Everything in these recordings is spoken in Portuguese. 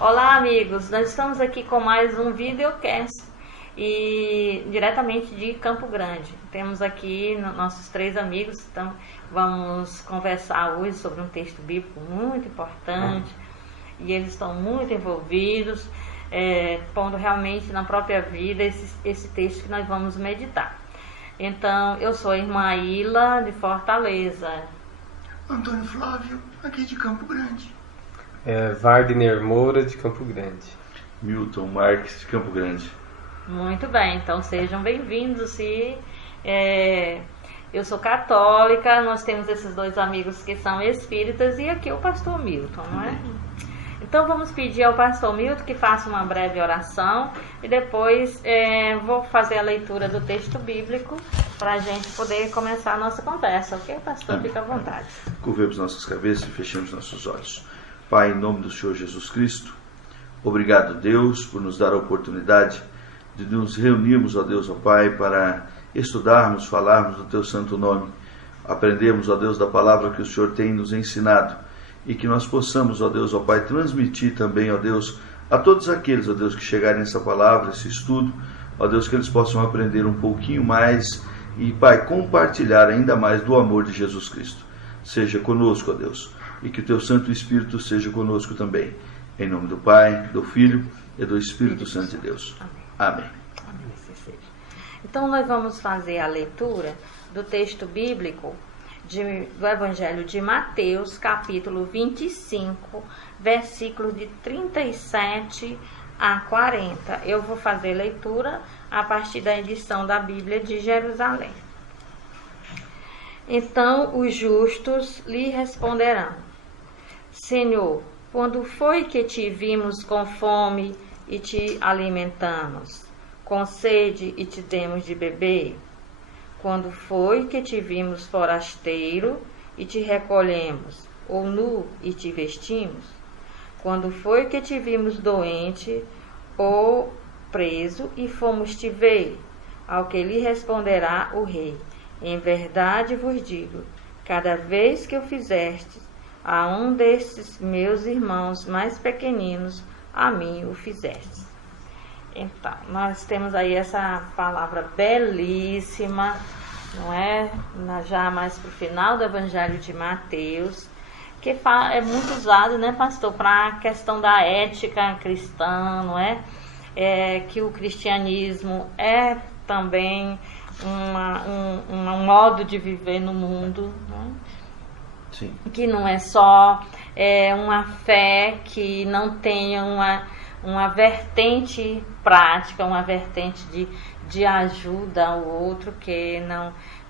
Olá, amigos, nós estamos aqui com mais um videocast e diretamente de Campo Grande. Temos aqui nossos 3 amigos, então vamos conversar hoje sobre um texto bíblico muito importante e eles estão muito envolvidos, pondo realmente na própria vida esse texto que nós vamos meditar. Então, eu sou a irmã Ila, de Fortaleza. Antônio Flávio, aqui de Campo Grande. Wagner Moura, de Campo Grande. Milton Marques, de Campo Grande. Muito bem, então sejam bem-vindos. Eu sou católica, nós temos esses 2 amigos que são espíritas e aqui o pastor Milton, não é? Então vamos pedir ao pastor Milton que faça uma breve oração e depois vou fazer a leitura do texto bíblico para a gente poder começar a nossa conversa, ok, pastor? Amém. Fica à vontade. Curvemos nossas cabeças e fechemos nossos olhos. Pai, em nome do Senhor Jesus Cristo, obrigado, Deus, por nos dar a oportunidade de nos reunirmos, ó Deus, ó Pai, para estudarmos, falarmos do Teu santo nome, aprendermos, ó Deus, da palavra que o Senhor tem nos ensinado e que nós possamos, ó Deus, ó Pai, transmitir também, ó Deus, a todos aqueles, ó Deus, que chegarem nessa palavra, esse estudo, ó Deus, que eles possam aprender um pouquinho mais e, Pai, compartilhar ainda mais do amor de Jesus Cristo. Seja conosco, ó Deus, e que o Teu Santo Espírito seja conosco também. Em nome do Pai, do Filho e do Espírito Santo de Deus. Amém. Amém. Então nós vamos fazer a leitura do texto bíblico do Evangelho de Mateus, capítulo 25, versículo de 37 a 40. Eu vou fazer leitura a partir da edição da Bíblia de Jerusalém. Então os justos lhe responderão: Senhor, quando foi que te vimos com fome e te alimentamos, com sede e te demos de beber? Quando foi que te vimos forasteiro e te recolhemos, ou nu e te vestimos? Quando foi que te vimos doente ou preso e fomos te ver? Ao que lhe responderá o rei: em verdade vos digo, cada vez que o fizestes a um destes meus irmãos mais pequeninos, a mim o fizestes. Então, nós temos aí essa palavra belíssima, não é? Já mais para o final do Evangelho de Mateus, que é muito usado, né, pastor, para a questão da ética cristã, não é? Que o cristianismo é também um modo de viver no mundo, né? Sim. Que não é só uma fé que não tenha uma vertente prática, uma vertente de ajuda ao outro, que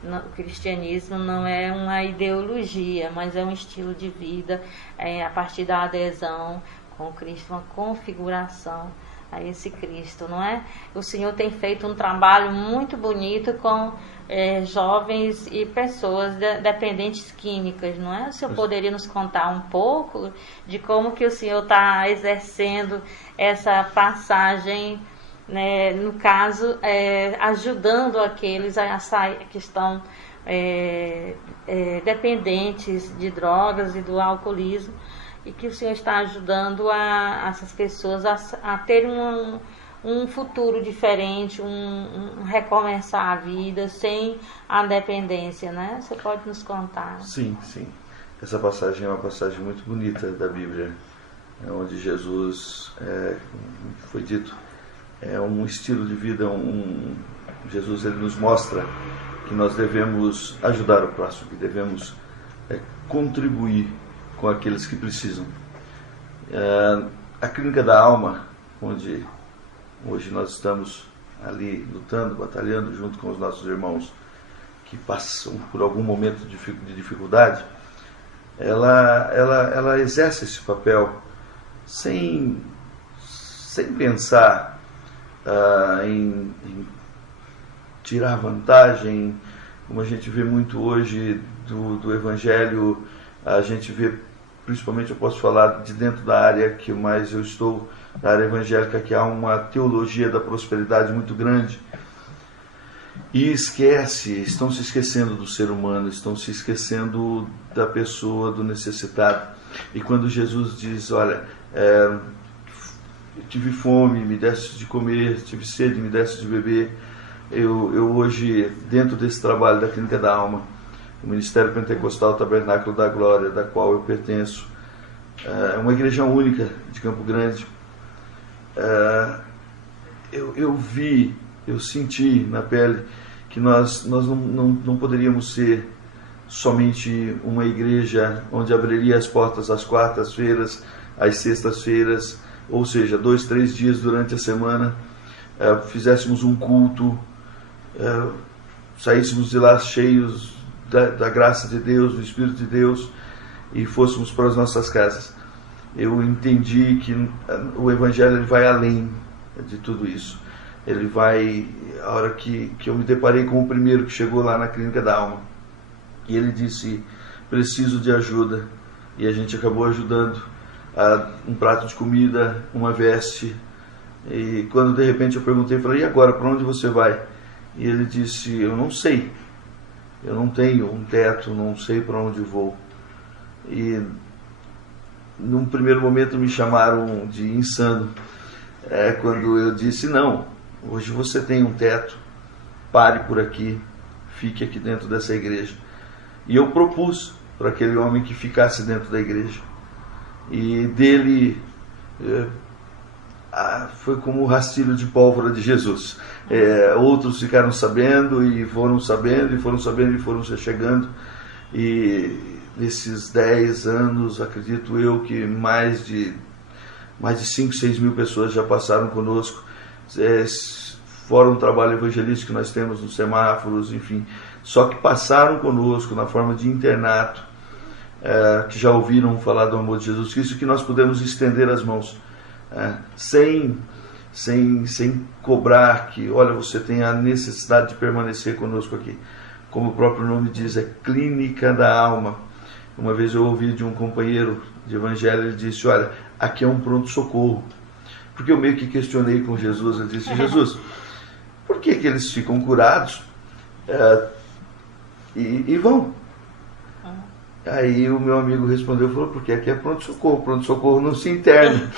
o cristianismo não é uma ideologia, mas é um estilo de vida a partir da adesão com Cristo, uma configuração a esse Cristo, não é? O Senhor tem feito um trabalho muito bonito com jovens e pessoas dependentes químicas, não é? O Senhor poderia nos contar um pouco de como que o Senhor está exercendo essa passagem, né, no caso, ajudando aqueles que estão dependentes de drogas e do alcoolismo, e que o Senhor está ajudando essas pessoas a ter um futuro diferente, um recomeçar a vida sem a dependência, né? Você pode nos contar? Sim. Essa passagem é uma passagem muito bonita da Bíblia, onde Jesus, foi dito, é um estilo de vida, Jesus ele nos mostra que nós devemos ajudar o próximo, que devemos contribuir com aqueles que precisam. A Clínica da Alma, onde hoje nós estamos ali lutando, batalhando junto com os nossos irmãos que passam por algum momento de dificuldade, ela exerce esse papel sem pensar em tirar vantagem, como a gente vê muito hoje do Evangelho. A gente vê, principalmente eu posso falar de dentro da área que mais eu estou, da área evangélica, que há uma teologia da prosperidade muito grande, e estão se esquecendo do ser humano, estão se esquecendo da pessoa, do necessitado. E quando Jesus diz, olha, tive fome, me desse de comer, tive sede, me desse de beber. Eu hoje, dentro desse trabalho da Clínica da Alma, o Ministério Pentecostal Tabernáculo da Glória, da qual eu pertenço, é uma igreja única de Campo Grande. Eu vi, eu senti na pele que nós não poderíamos ser somente uma igreja onde abriria as portas às quartas-feiras, às sextas-feiras, ou seja, 2, 3 dias durante a semana, fizéssemos um culto, saíssemos de lá cheios da graça de Deus, do Espírito de Deus, e fôssemos para as nossas casas. Eu entendi que o Evangelho ele vai além de tudo isso. Ele vai, a hora que eu me deparei com o primeiro que chegou lá na Clínica da Alma, e ele disse, preciso de ajuda, e a gente acabou ajudando a um prato de comida, uma veste, e quando de repente eu perguntei, falei, e agora, para onde você vai? E ele disse, eu não sei, eu não tenho um teto, não sei para onde vou. E num primeiro momento me chamaram de insano, quando eu disse, não, hoje você tem um teto, pare por aqui, fique aqui dentro dessa igreja. E eu propus para aquele homem que ficasse dentro da igreja. E dele foi como o rastilho de pólvora de Jesus. Outros ficaram sabendo e foram sabendo e foram sabendo e foram chegando. E nesses 10 anos, acredito eu que mais de 5, 6 mil pessoas já passaram conosco. Fora um trabalho evangelístico que nós temos nos semáforos, enfim. Só que passaram conosco na forma de internato, que já ouviram falar do amor de Jesus Cristo, que nós podemos estender as mãos, sem cobrar que, olha, você tem a necessidade de permanecer conosco aqui. Como o próprio nome diz, é Clínica da Alma. Uma vez eu ouvi de um companheiro de evangelho, ele disse, olha, aqui é um pronto-socorro. Porque eu meio que questionei com Jesus, eu disse, Jesus, por que eles ficam curados e vão? Aí o meu amigo respondeu, falou, porque aqui é pronto-socorro não se interna.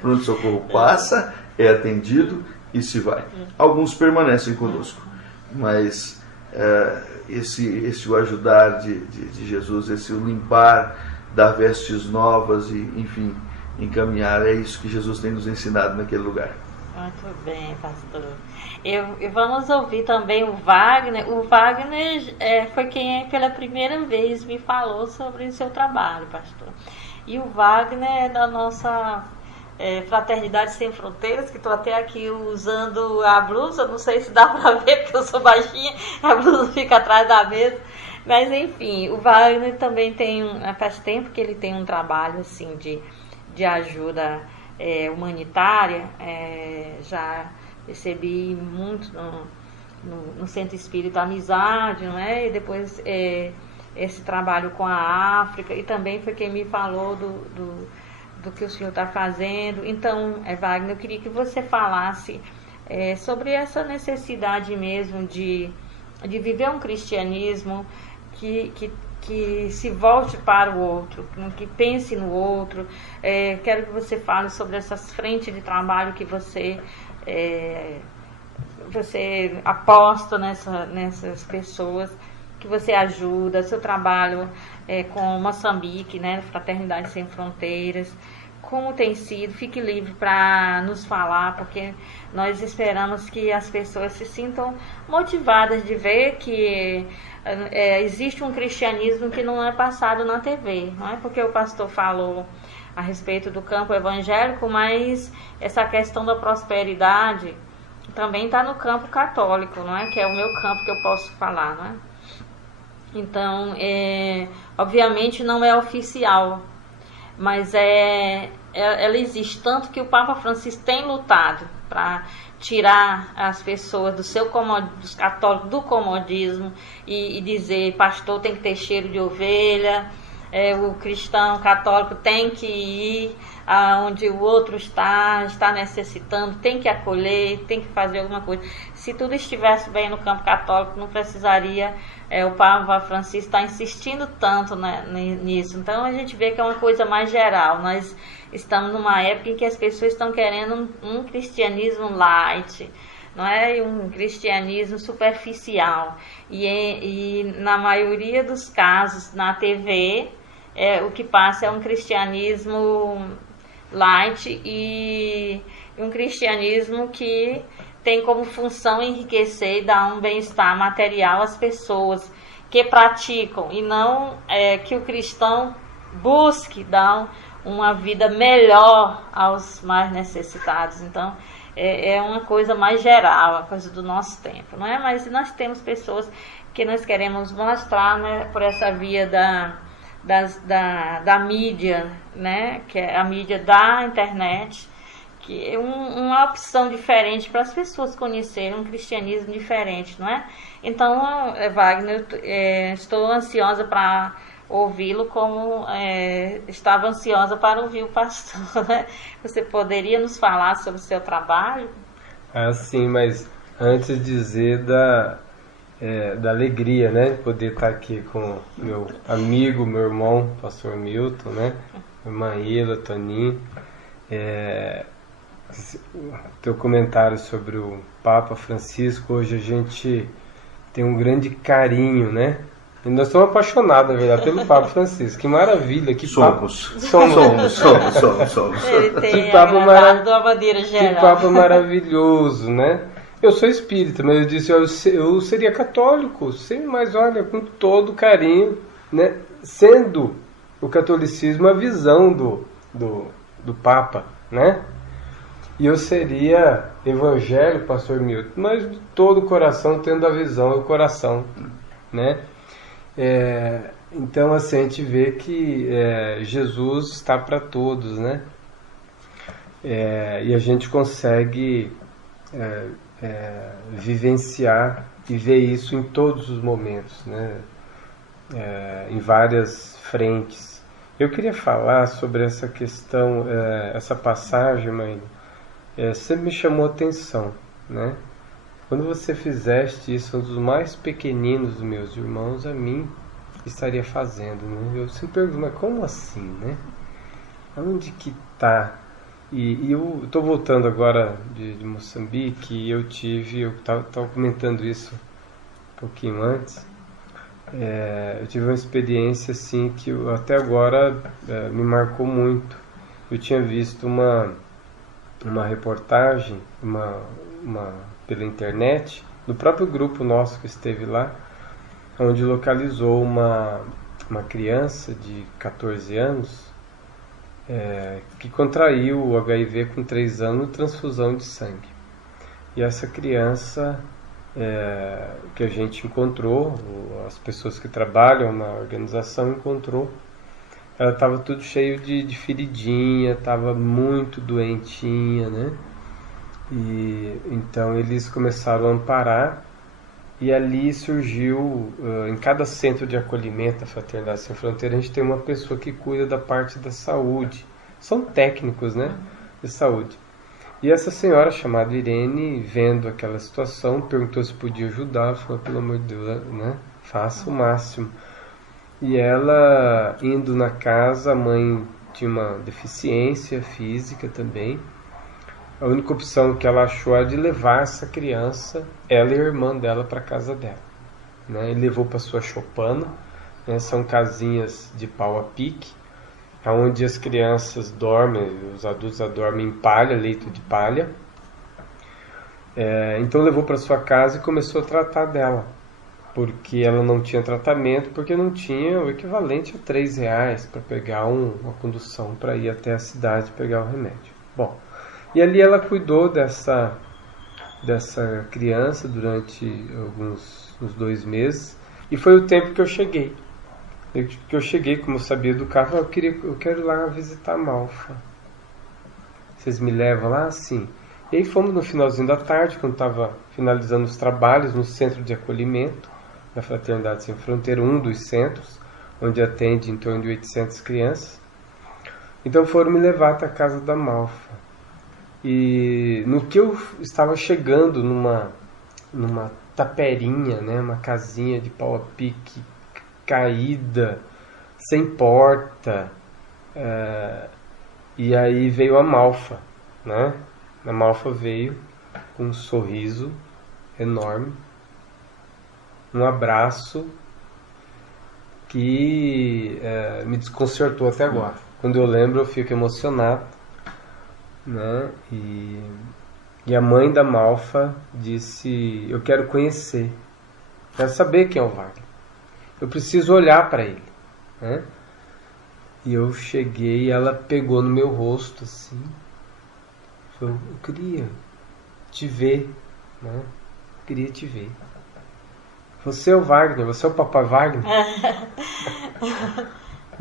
Pronto-socorro passa, é atendido e se vai. Alguns permanecem conosco, mas esse o ajudar de Jesus, esse o limpar, dar vestes novas e, enfim, encaminhar, é isso que Jesus tem nos ensinado naquele lugar. Muito bem, pastor. E vamos ouvir também o Wagner. O Wagner foi quem pela primeira vez me falou sobre o seu trabalho, pastor. E o Wagner é da nossa Fraternidade Sem Fronteiras, que estou até aqui usando a blusa, não sei se dá para ver porque eu sou baixinha, a blusa fica atrás da mesa. Mas enfim, o Wagner também faz tempo que ele tem um trabalho assim de ajuda humanitária, já recebi muito no Centro Espírita Amizade, não é? E depois esse trabalho com a África, e também foi quem me falou do que o senhor está fazendo. Então, Wagner, eu queria que você falasse sobre essa necessidade mesmo de viver um cristianismo que se volte para o outro, que pense no outro. Quero que você fale sobre essas frentes de trabalho que você aposta nessas pessoas, que você ajuda, seu trabalho com Moçambique, né, Fraternidade Sem Fronteiras, como tem sido. Fique livre para nos falar, porque nós esperamos que as pessoas se sintam motivadas de ver que existe um cristianismo que não é passado na TV, não é porque o pastor falou a respeito do campo evangélico, mas essa questão da prosperidade também está no campo católico, não é? Que é o meu campo que eu posso falar, não é? Então, obviamente não é oficial, mas ela existe, tanto que o Papa Francisco tem lutado para tirar as pessoas dos católicos do comodismo e dizer, pastor tem que ter cheiro de ovelha, o cristão católico tem que ir onde o outro está necessitando, tem que acolher, tem que fazer alguma coisa. Se tudo estivesse bem no campo católico, não precisaria o Papa Francisco estar insistindo tanto, né, nisso. Então a gente vê que é uma coisa mais geral. Nós estamos numa época em que as pessoas estão querendo um cristianismo light, não é um cristianismo superficial. E na maioria dos casos, na TV, o que passa é um cristianismo light e um cristianismo que tem como função enriquecer e dar um bem-estar material às pessoas que praticam, e não que o cristão busque dar uma vida melhor aos mais necessitados. Então, é uma coisa mais geral, a coisa do nosso tempo, não é? Mas nós temos pessoas que nós queremos mostrar, né, por essa via da mídia, né, que é a mídia da internet, que é uma opção diferente para as pessoas conhecerem um cristianismo diferente, não é? Então, Wagner, estou ansiosa para ouvi-lo, como estava ansiosa para ouvir o pastor, né? Você poderia nos falar sobre o seu trabalho? Sim, mas antes dizer da alegria, né, de poder estar aqui com meu amigo, meu irmão, pastor Milton, né, irmã Ila, Toninho. Teu comentário sobre o Papa Francisco, hoje a gente tem um grande carinho, né? E nós estamos apaixonados, na verdade, pelo Papa Francisco. Que maravilha, que somos. Ele tem que Papa de uma maneira geral. Que Papa maravilhoso, né? Eu sou espírita, mas eu disse, eu seria católico, sim, mas olha, com todo carinho, né? Sendo o catolicismo a visão do Papa, né? E eu seria evangélico, pastor Milton, mas de todo o coração, tendo a visão e o coração, né? Então, assim, a gente vê que Jesus está para todos, né? E a gente consegue vivenciar e ver isso em todos os momentos, né? Em várias frentes. Eu queria falar sobre essa questão, essa passagem, mãe, sempre me chamou a atenção, né? Quando você fizeste isso, um dos mais pequeninos dos meus irmãos, a mim estaria fazendo, né? Eu sempre pergunto, mas como assim, né? Onde que está? E eu estou voltando agora de Moçambique, e eu estava comentando isso um pouquinho antes. Eu tive uma experiência assim que até agora me marcou muito. Eu tinha visto uma reportagem pela internet, do próprio grupo nosso que esteve lá, onde localizou uma criança de 14 anos que contraiu o HIV com 3 anos, transfusão de sangue. E essa criança que a gente encontrou, as pessoas que trabalham na organização encontrou, ela estava tudo cheio de feridinha, estava muito doentinha, né? E então eles começaram a amparar, e ali surgiu, em cada centro de acolhimento da Fraternidade Sem Fronteira, a gente tem uma pessoa que cuida da parte da saúde. São técnicos, né, de saúde. E essa senhora chamada Irene, vendo aquela situação, perguntou se podia ajudar, falou, pelo amor de Deus, né, faça o máximo. E ela, indo na casa, a mãe tinha uma deficiência física também. A única opção que ela achou era de levar essa criança, ela e a irmã dela, para a casa dela, né? E levou para sua choupana, né? São casinhas de pau a pique, onde as crianças dormem, os adultos dormem em palha, leito de palha. Então levou para sua casa e começou a tratar dela, porque ela não tinha tratamento, porque não tinha o equivalente a R$3 para pegar uma condução para ir até a cidade pegar o remédio. Bom, e ali ela cuidou dessa criança durante uns 2 meses, e foi o tempo que eu cheguei. Como eu sabia do carro, eu quero ir lá visitar a Malfa. Vocês me levam lá? Sim. E aí fomos no finalzinho da tarde, quando estava finalizando os trabalhos no centro de acolhimento da Fraternidade Sem Fronteira, um dos centros, onde atende em torno de 800 crianças. Então foram me levar até a casa da Malfa. E no que eu estava chegando numa taperinha, né, uma casinha de pau a pique, caída, sem porta, e aí veio a Malfa, né? A Malfa veio com um sorriso enorme, um abraço que me desconcertou até agora. Quando eu lembro, eu fico emocionado, né? E a mãe da Malfa disse: eu quero conhecer, quero saber quem é o Wagner, eu preciso olhar para ele, né? E eu cheguei e ela pegou no meu rosto assim, falou: eu queria te ver, né? Eu queria te ver. Você é o Wagner, você é o papai Wagner?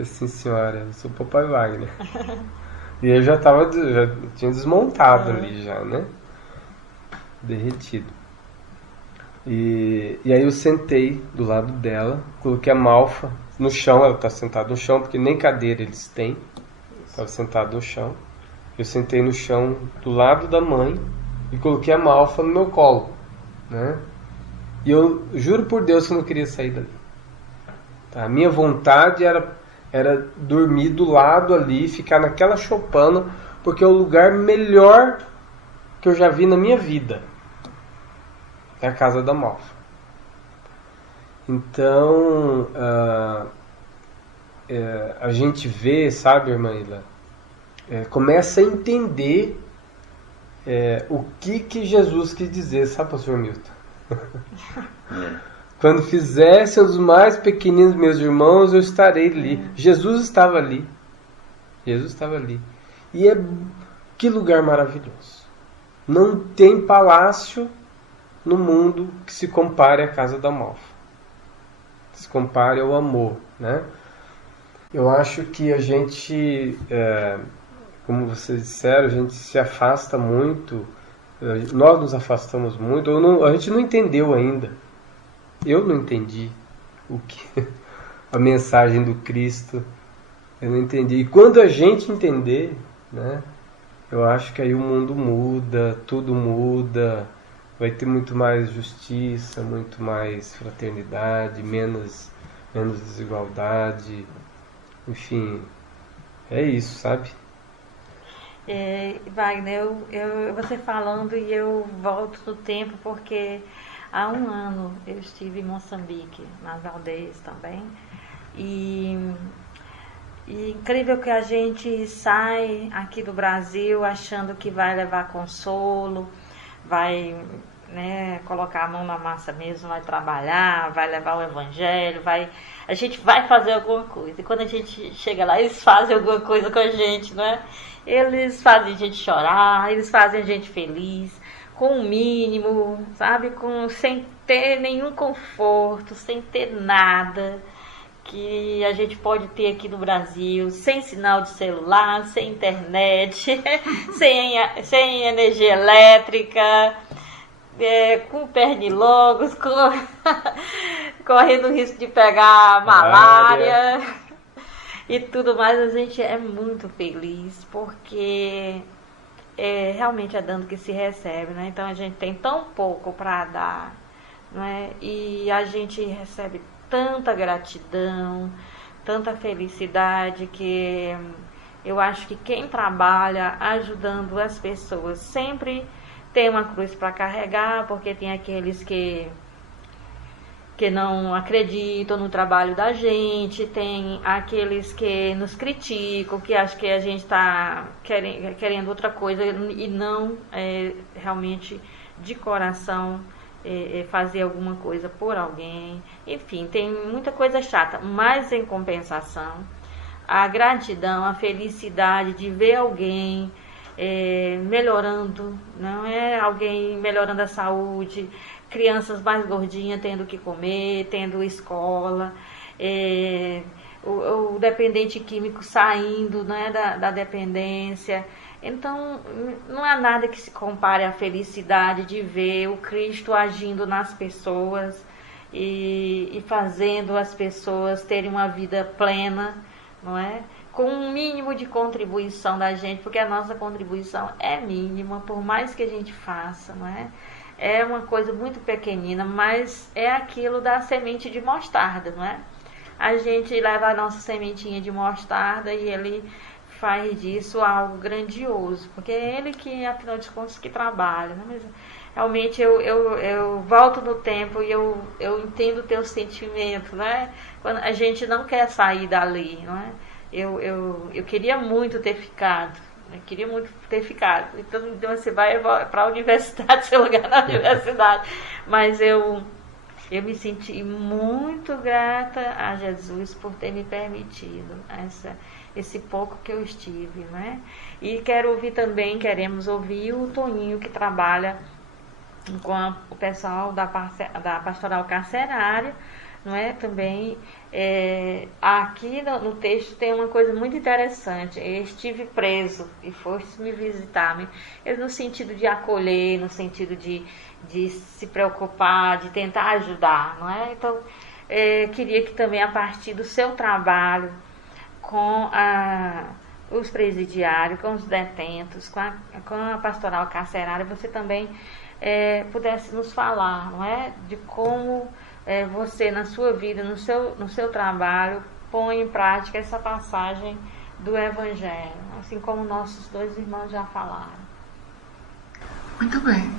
Sim, senhora, eu sou o papai Wagner. E eu já tinha desmontado ali já, né? Derretido. E aí eu sentei do lado dela, coloquei a Malfa no chão, ela está sentada no chão, porque nem cadeira eles têm. Estava sentado no chão. Eu sentei no chão do lado da mãe e coloquei a Malfa no meu colo, né? E eu juro por Deus que eu não queria sair dali. Tá? A minha vontade era dormir do lado ali, ficar naquela choupana, porque é o lugar melhor que eu já vi na minha vida. É a casa da Malfa. Então, a gente vê, sabe, irmã Ila, começa a entender o que Jesus quis dizer, sabe, pastor Milton? Quando fizesse os mais pequeninos meus irmãos, eu estarei ali. Jesus estava ali. Jesus estava ali. E que lugar maravilhoso. Não tem palácio no mundo que se compare à casa da Malfa, que se compare ao amor, né? Eu acho que a gente, como vocês disseram, a gente se afasta muito, nós nos afastamos muito, a gente não entendeu ainda. Eu não entendi a mensagem do Cristo, eu não entendi. E quando a gente entender, né, eu acho que aí o mundo muda, tudo muda. Vai ter muito mais justiça, muito mais fraternidade, menos desigualdade. Enfim, é isso, sabe? Wagner, você falando e eu volto no tempo porque há 1 ano eu estive em Moçambique, nas aldeias também. E incrível que a gente sai aqui do Brasil achando que vai levar consolo, vai, né, colocar a mão na massa mesmo, vai trabalhar, vai levar o evangelho, a gente vai fazer alguma coisa. E quando a gente chega lá, eles fazem alguma coisa com a gente, né? Eles fazem a gente chorar, eles fazem a gente feliz, com o mínimo, sabe? Sem ter nenhum conforto, sem ter nada que a gente pode ter aqui no Brasil, sem sinal de celular, sem internet, sem energia elétrica, com pernilongos, correndo o risco de pegar malária e tudo mais. A gente é muito feliz porque realmente é dando que se recebe, né? Então a gente tem tão pouco para dar, né? E a gente recebe tanta gratidão, tanta felicidade, que eu acho que quem trabalha ajudando as pessoas sempre tem uma cruz para carregar, porque tem aqueles que não acreditam no trabalho da gente, tem aqueles que nos criticam, que acham que a gente está querendo outra coisa e não realmente de coração fazer alguma coisa por alguém. Enfim, tem muita coisa chata, mas em compensação, a gratidão, a felicidade de ver alguém melhorando, não é? Alguém melhorando a saúde, crianças mais gordinhas tendo que comer, tendo escola, o dependente químico saindo, né, da dependência. Então, não há nada que se compare à felicidade de ver o Cristo agindo nas pessoas e fazendo as pessoas terem uma vida plena, não é? com um mínimo de contribuição da gente, porque a nossa contribuição é mínima, por mais que a gente faça, não é? É uma coisa muito pequenina, mas é aquilo da semente de mostarda, não é? A gente leva a nossa sementinha de mostarda e ele faz disso algo grandioso, porque é ele que, afinal de contas, que trabalha, né? Mas realmente eu volto no tempo e eu entendo o teu sentimento, né? Quando a gente não quer sair dali, não é? Eu queria muito ter ficado. Então você vai para a universidade, seu lugar na universidade. Mas eu me senti muito grata a Jesus por ter me permitido esse pouco que eu estive, né? E queremos ouvir o Toninho, que trabalha com o pessoal da pastoral carcerária, não é? Também aqui no texto tem uma coisa muito interessante. Eu estive preso e foste me visitar, no sentido de acolher, no sentido de se preocupar, de tentar ajudar, não é? Então, queria que também, a partir do seu trabalho com os presidiários, com os detentos, com a pastoral carcerária, você também pudesse nos falar, não é? De como você, na sua vida, no seu trabalho, põe em prática essa passagem do Evangelho, assim como nossos dois irmãos já falaram. Muito bem.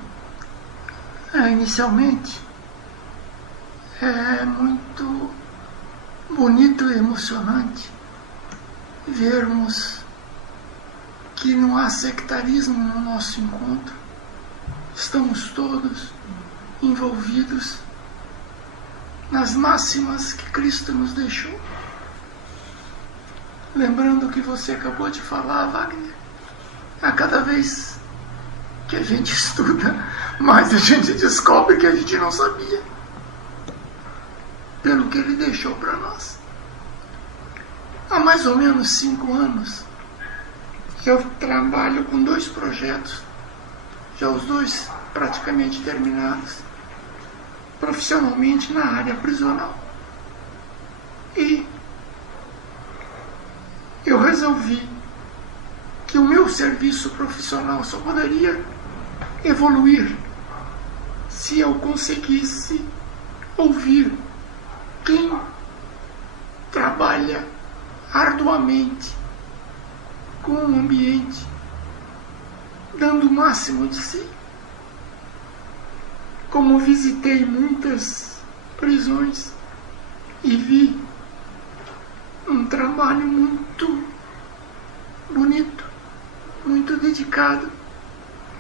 Inicialmente, é muito bonito e emocionante vermos que não há sectarismo no nosso encontro. Estamos todos envolvidos nas máximas que Cristo nos deixou. Lembrando o que você acabou de falar, Wagner, a cada vez que a gente estuda, mais a gente descobre que a gente não sabia, pelo que ele deixou para nós. Há mais ou menos 5 anos, eu trabalho com 2 projetos, já os 2 praticamente terminados, profissionalmente na área prisional. E eu resolvi que o meu serviço profissional só poderia evoluir se eu conseguisse ouvir quem trabalha arduamente com o ambiente, dando o máximo de si. Como visitei muitas prisões e vi um trabalho muito bonito, muito dedicado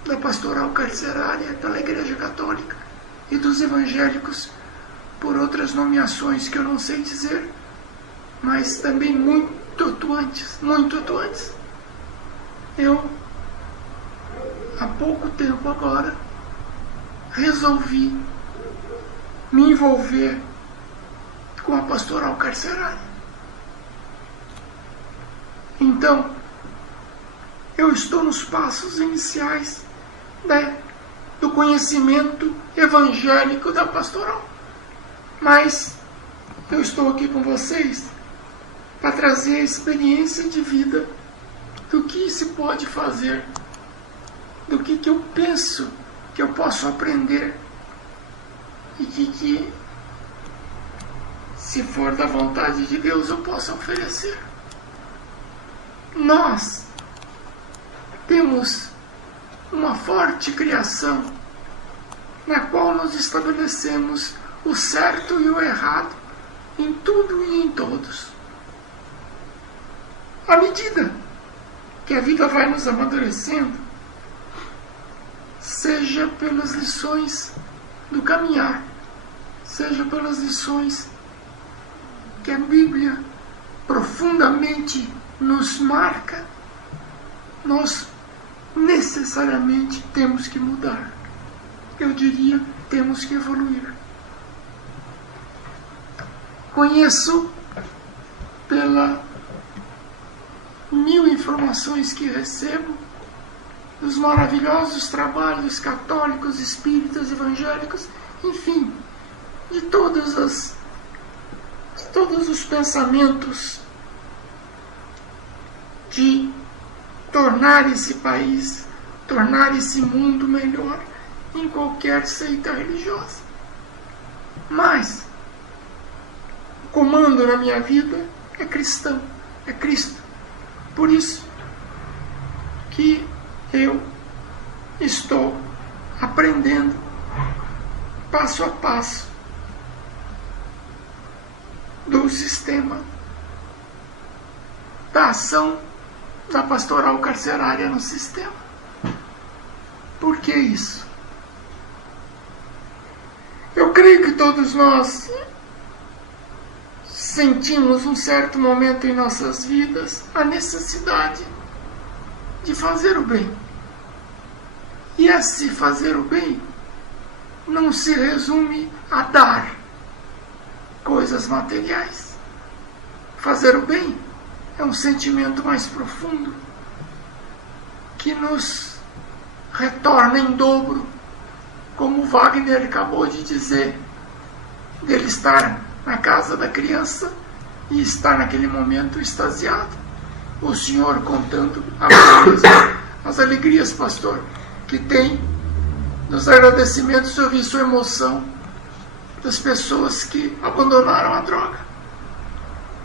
da pastoral carcerária, pela Igreja Católica e dos evangélicos, por outras nomeações que eu não sei dizer, mas também muito atuantes, muito atuantes. Eu, há pouco tempo agora, resolvi me envolver com a pastoral carcerária. Então, eu estou nos passos iniciais do conhecimento evangélico da pastoral. Mas eu estou aqui com vocês para trazer a experiência de vida do que se pode fazer, do que eu penso que eu posso aprender e que, se for da vontade de Deus, eu posso oferecer. Nós temos uma forte criação na qual nós estabelecemos o certo e o errado em tudo e em todos. À medida que a vida vai nos amadurecendo, seja pelas lições do caminhar, seja pelas lições que a Bíblia profundamente nos marca, nós necessariamente temos que mudar. Eu diria, temos que evoluir. Conheço, pela 1000 informações que recebo, dos maravilhosos trabalhos católicos, espíritas, evangélicos, enfim, de todos os pensamentos de tornar esse país, tornar esse mundo melhor em qualquer seita religiosa. Mas o comando na minha vida é cristão, é Cristo. Por isso que eu estou aprendendo passo a passo do sistema da ação da pastoral carcerária no sistema. Por que isso? Eu creio que todos nós sentimos um certo momento em nossas vidas a necessidade de fazer o bem. E esse fazer o bem não se resume a dar coisas materiais. Fazer o bem é um sentimento mais profundo que nos retorna em dobro, como Wagner acabou de dizer, dele estar na casa da criança e estar naquele momento extasiado. O Senhor contando as alegrias, pastor, que tem nos agradecimentos de ouvir sua emoção das pessoas que abandonaram a droga.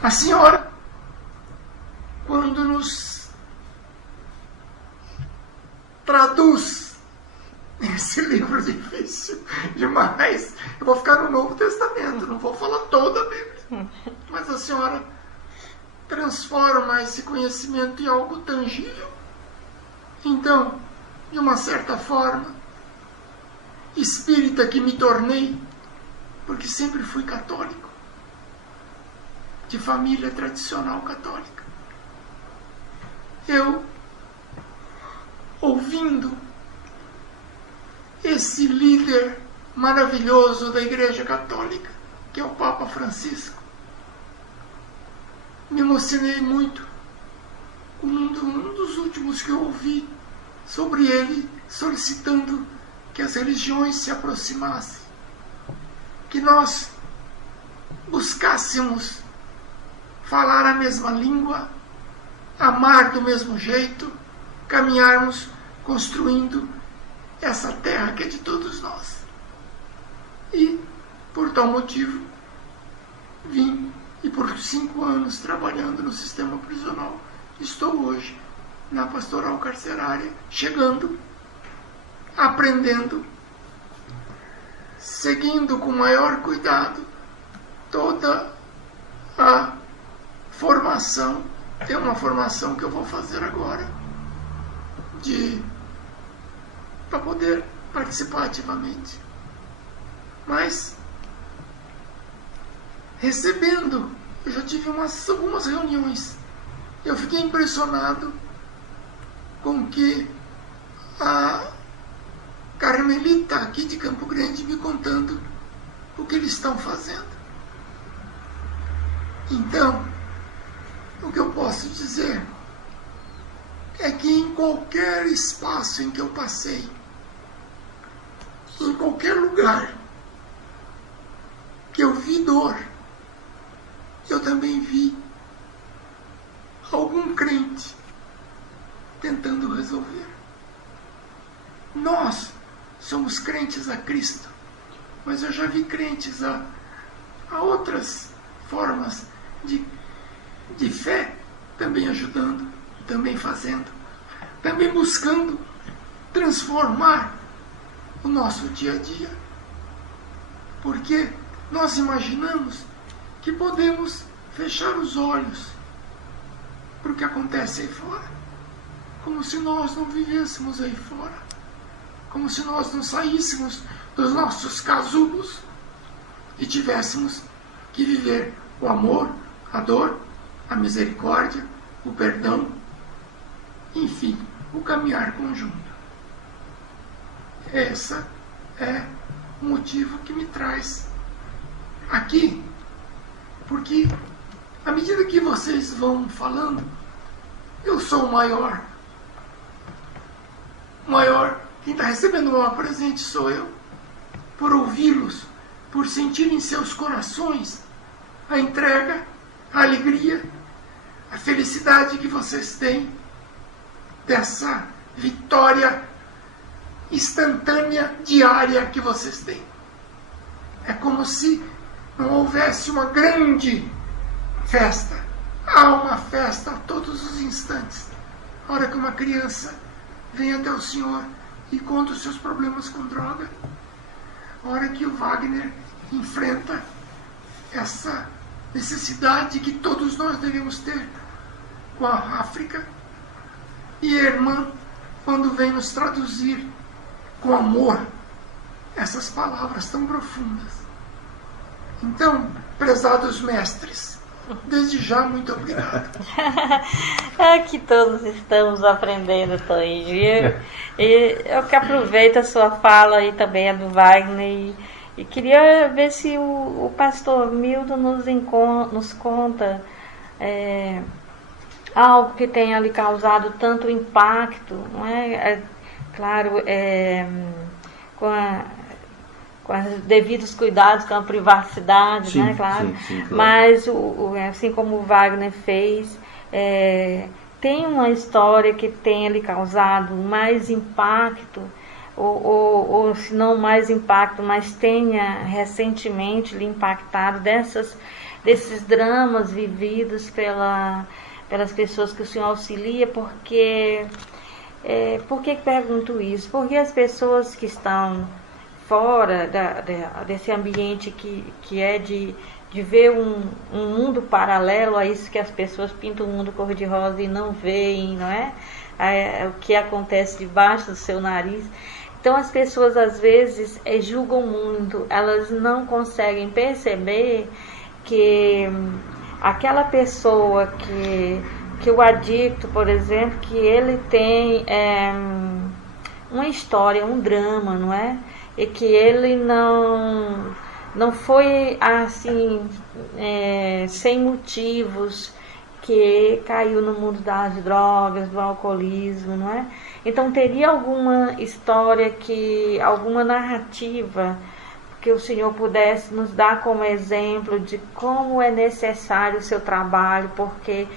A senhora, quando nos traduz esse livro difícil demais, eu vou ficar no Novo Testamento, não vou falar toda a Bíblia, mas a senhora transforma esse conhecimento em algo tangível. Então, de uma certa forma, espírita que me tornei, porque sempre fui católico, de família tradicional católica, eu, ouvindo esse líder maravilhoso da Igreja Católica, que é o Papa Francisco, me emocionei muito. Um dos últimos que eu ouvi sobre ele, solicitando que as religiões se aproximassem, que nós buscássemos falar a mesma língua, amar do mesmo jeito, caminharmos construindo essa terra que é de todos nós. E, por tal motivo, vim e por 5 anos trabalhando no sistema prisional, estou hoje na pastoral carcerária, chegando, aprendendo, seguindo com maior cuidado toda a formação. Tem uma formação que eu vou fazer agora para poder participar ativamente. Mas recebendo, eu já tive algumas reuniões. Eu fiquei impressionado com que a Carmelita aqui de Campo Grande me contando o que eles estão fazendo. Então, o que eu posso dizer é que em qualquer espaço em que eu passei, em qualquer lugar que eu vi dor, eu também vi algum crente tentando resolver. Nós somos crentes a Cristo, mas eu já vi crentes a outras formas de fé também ajudando, também fazendo, também buscando transformar o nosso dia a dia. Porque nós imaginamos que podemos fechar os olhos para o que acontece aí fora, como se nós não vivêssemos aí fora, como se nós não saíssemos dos nossos casulos e tivéssemos que viver o amor, a dor, a misericórdia, o perdão, enfim, o caminhar conjunto. Esse é o motivo que me traz aqui, porque à medida que vocês vão falando, eu sou o maior. Quem está recebendo o maior presente sou eu, por ouvi-los, por sentir em seus corações a entrega, a alegria, a felicidade que vocês têm dessa vitória instantânea, diária que vocês têm. É como se não houvesse uma grande festa. Há uma festa a todos os instantes. A hora que uma criança vem até o Senhor e conta os seus problemas com droga. A hora que o Wagner enfrenta essa necessidade que todos nós devemos ter com a África. E a irmã, quando vem nos traduzir com amor essas palavras tão profundas. Então, prezados mestres, desde já, muito obrigado. É que todos estamos aprendendo, Toninho. E eu que aproveito a sua fala aí também, a do Wagner, e queria ver se o pastor Milton nos conta algo que tenha lhe causado tanto impacto, não é? Claro, com os devidos cuidados com a privacidade, sim, né? Claro. Sim, claro. Mas, assim como o Wagner fez, tem uma história que tenha lhe causado mais impacto, ou se não mais impacto, mas tenha recentemente lhe impactado desses dramas vividos pelas pessoas que o Senhor auxilia, porque... por que pergunto isso? Porque as pessoas que estão fora desse ambiente que é de ver um mundo paralelo a isso que as pessoas pintam o mundo cor-de-rosa e não veem, não é? O que acontece debaixo do seu nariz. Então as pessoas às vezes julgam muito, elas não conseguem perceber que aquela pessoa que o adicto, por exemplo, que ele tem uma história, um drama, não é? E que ele não foi assim, sem motivos, que caiu no mundo das drogas, do alcoolismo, não é? Então teria alguma história, alguma narrativa que o Senhor pudesse nos dar como exemplo de como é necessário o seu trabalho, porque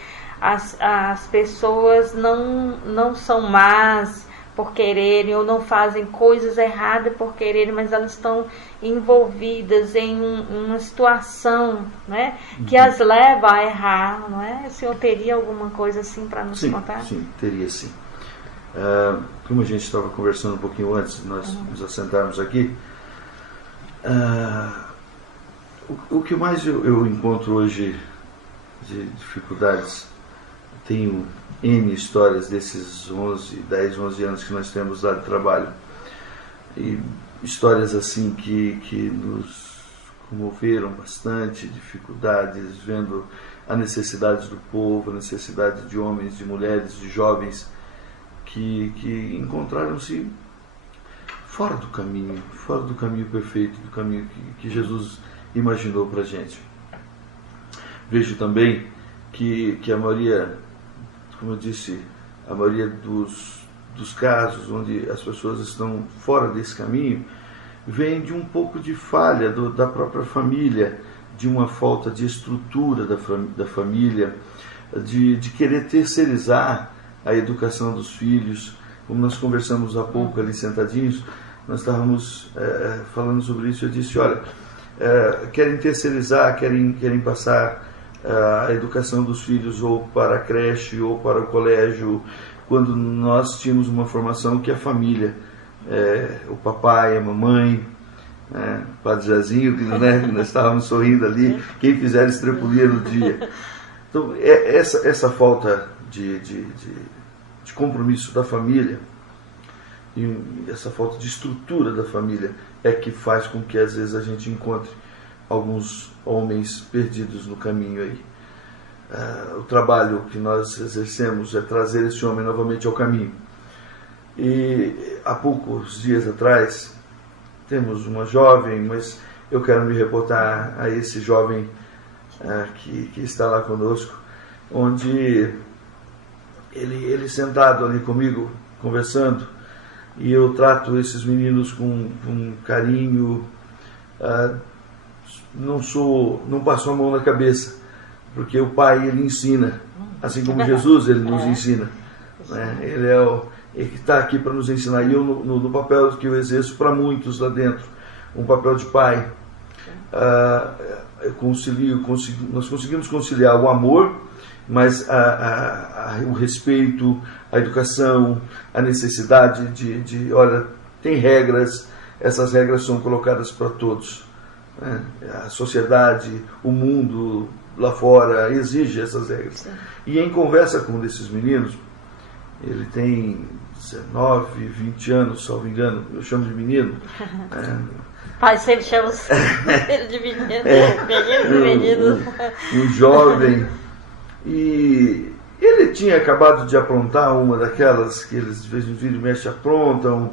as pessoas não são más por quererem, ou não fazem coisas erradas por quererem, mas elas estão envolvidas em uma situação, né, que as leva a errar, não é? O senhor teria alguma coisa assim para nos contar? Sim, teria sim. Como a gente estava conversando um pouquinho antes de nós nos assentarmos aqui, o que mais eu encontro hoje de dificuldades, tenho N histórias desses 10, 11 anos que nós temos lá de trabalho, e histórias assim que nos comoveram bastante, dificuldades, vendo a necessidade do povo, a necessidade de homens, de mulheres, de jovens que encontraram-se fora do caminho perfeito, do caminho que Jesus imaginou para a gente. Vejo também que a maioria, como eu disse, a maioria dos casos onde as pessoas estão fora desse caminho vem de um pouco de falha da própria família, de uma falta de estrutura da família, de querer terceirizar a educação dos filhos. Como nós conversamos há pouco ali sentadinhos, nós estávamos falando sobre isso. Eu disse, olha, querem terceirizar, querem passar a educação dos filhos ou para a creche ou para o colégio, quando nós tínhamos uma formação que a família, o papai, a mamãe, o Padre Jazinho, que nós estávamos sorrindo ali, quem fizer estrepulia no dia. Então, essa falta de compromisso da família e essa falta de estrutura da família é que faz com que às vezes a gente encontre alguns homens perdidos no caminho aí. O trabalho que nós exercemos é trazer esse homem novamente ao caminho. E há poucos dias atrás temos uma jovem, mas eu quero me reportar a esse jovem que está lá conosco, onde ele sentado ali comigo, conversando, e eu trato esses meninos com carinho, não passo a mão na cabeça, porque o pai, ele ensina assim como Jesus, ele nos ensina. Né? Ele é o que está aqui para nos ensinar. E eu, no papel que eu exerço para muitos lá dentro, um papel de pai, nós conseguimos conciliar o amor, mas o respeito, a educação, a necessidade olha, tem regras, essas regras são colocadas para todos. Né? A sociedade, o mundo lá fora exige essas regras. Sim. E em conversa com um desses meninos, ele tem 19, 20 anos, salvo engano, eu chamo de menino. Pai sempre chama ele de menino. Um jovem. E ele tinha acabado de aprontar uma daquelas que eles de vez em quando mexe aprontam.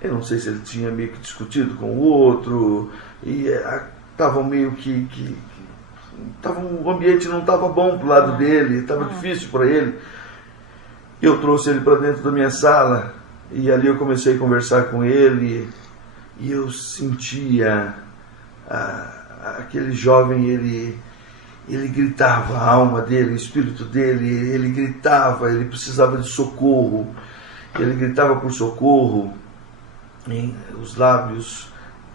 Eu não sei se ele tinha meio que discutido com o outro. E estavam meio que o ambiente não estava bom pro lado dele, estava difícil para ele. Eu trouxe ele para dentro da minha sala e ali eu comecei a conversar com ele e eu sentia aquele jovem, ele gritava, a alma dele, o espírito dele, ele gritava, ele precisava de socorro, ele gritava por socorro, os lábios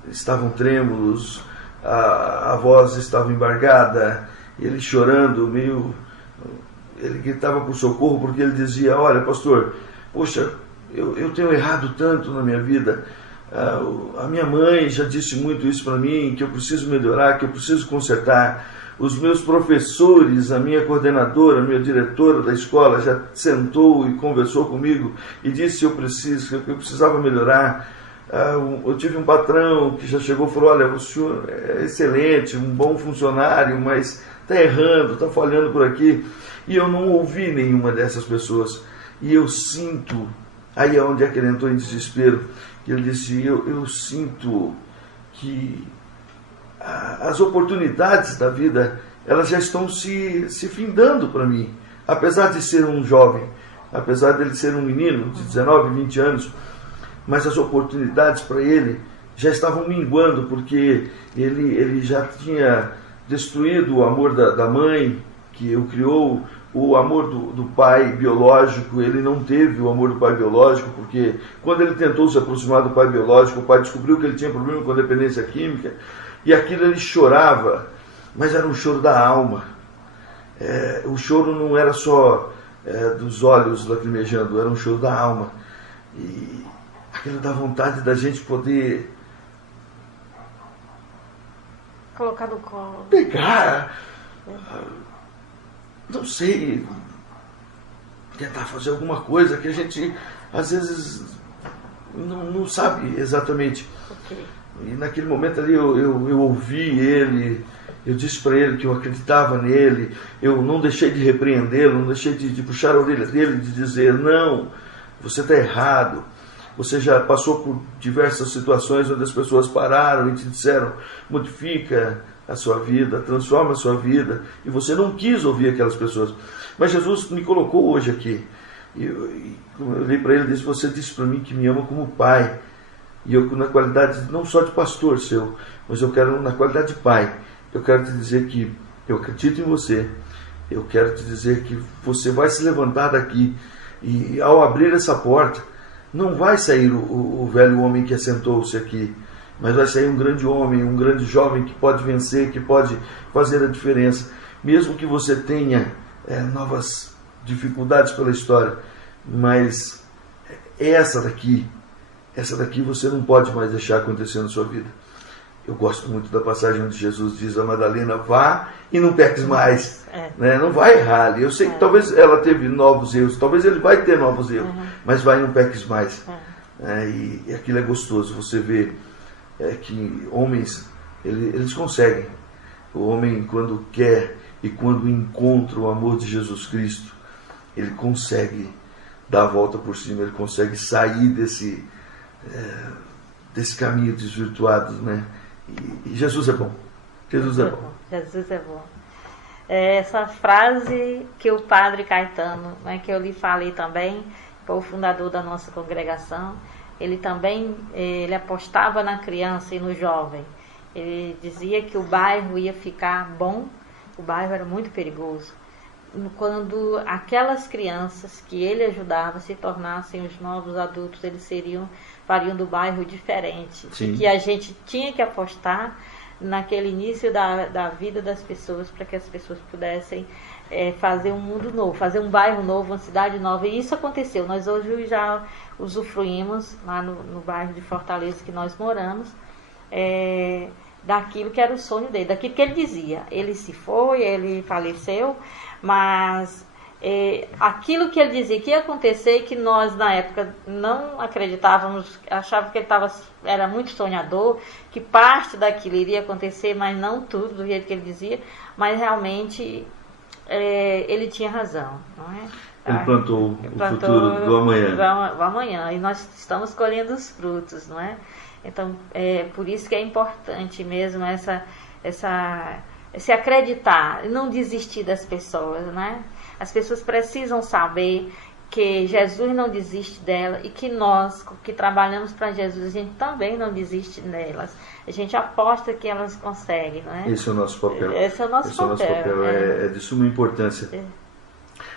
estavam trêmulos, a voz estava embargada, ele chorando, ele gritava por socorro porque ele dizia, olha pastor, poxa, eu tenho errado tanto na minha vida, a minha mãe já disse muito isso para mim, que eu preciso melhorar, que eu preciso consertar, os meus professores, a minha coordenadora, a minha diretora da escola já sentou e conversou comigo e disse que eu precisava melhorar. Eu tive um patrão que já chegou e falou, olha, o senhor é excelente, um bom funcionário, mas está errando, está falhando por aqui. E eu não ouvi nenhuma dessas pessoas. E eu sinto, aí é onde é que ele entrou em desespero, que ele disse, eu sinto que as oportunidades da vida, elas já estão se findando para mim. Apesar de ser um jovem, apesar dele ser um menino de 19, 20 anos, mas as oportunidades para ele já estavam minguando, porque ele já tinha destruído o amor da mãe, que o criou, o amor do pai biológico. Ele não teve o amor do pai biológico, porque quando ele tentou se aproximar do pai biológico, o pai descobriu que ele tinha problema com a dependência química, e aquilo ele chorava, mas era um choro da alma. O choro não era só dos olhos lacrimejando, era um choro da alma. E aquilo dá vontade da gente poder colocar no colo, pegar, não sei, tentar fazer alguma coisa que a gente às vezes não sabe exatamente. Okay. E naquele momento ali eu ouvi ele, eu disse para ele que eu acreditava nele, eu não deixei de repreendê-lo, não deixei de puxar a orelha dele, de dizer, não, você está errado. Você já passou por diversas situações onde as pessoas pararam e te disseram, modifica a sua vida, transforma a sua vida, e você não quis ouvir aquelas pessoas. Mas Jesus me colocou hoje aqui, e eu olhei para ele e disse, você disse para mim que me ama como pai, e eu na qualidade não só de pastor seu, mas eu quero na qualidade de pai, eu quero te dizer que eu acredito em você, eu quero te dizer que você vai se levantar daqui, e ao abrir essa porta, não vai sair o velho homem que assentou-se aqui, mas vai sair um grande homem, um grande jovem que pode vencer, que pode fazer a diferença. Mesmo que você tenha novas dificuldades pela história, mas essa daqui você não pode mais deixar acontecer na sua vida. Eu gosto muito da passagem onde Jesus diz a Madalena, vá e não peques mais. Né? Não vai errar ali. Eu sei que talvez ela teve novos erros, talvez ele vai ter novos erros, mas vai e não peques mais. E aquilo é gostoso. Você vê que homens, eles conseguem. O homem, quando quer e quando encontra o amor de Jesus Cristo, ele consegue dar a volta por cima, ele consegue sair desse caminho desvirtuado, né? E Jesus é bom. Jesus é bom. Jesus é bom. Essa frase que o padre Caetano, né, que eu lhe falei também, foi o fundador da nossa congregação, ele também ele apostava na criança e no jovem. Ele dizia que o bairro ia ficar bom, o bairro era muito perigoso. quando aquelas crianças que ele ajudava se tornassem os novos adultos, eles fariam do bairro diferente. Sim. Que a gente tinha que apostar naquele início da vida das pessoas, para que as pessoas pudessem fazer um mundo novo, fazer um bairro novo, uma cidade nova. E isso aconteceu. Nós hoje já usufruímos lá no bairro de Fortaleza que nós moramos, daquilo que era o sonho dele, daquilo que ele dizia. Ele se foi, ele faleceu, mas aquilo que ele dizia que ia acontecer, que nós na época não acreditávamos, achávamos que ele era muito sonhador, que parte daquilo iria acontecer, mas não tudo do jeito que ele dizia, mas realmente ele tinha razão, não é? Ele plantou o futuro do amanhã. Do amanhã, e nós estamos colhendo os frutos, não é? Então, por isso que é importante mesmo esse acreditar, não desistir das pessoas, né? As pessoas precisam saber que Jesus não desiste dela e que nós, que trabalhamos para Jesus, a gente também não desiste delas. A gente aposta que elas conseguem, não é? Esse é o nosso papel. Esse é o nosso papel. É de suma importância.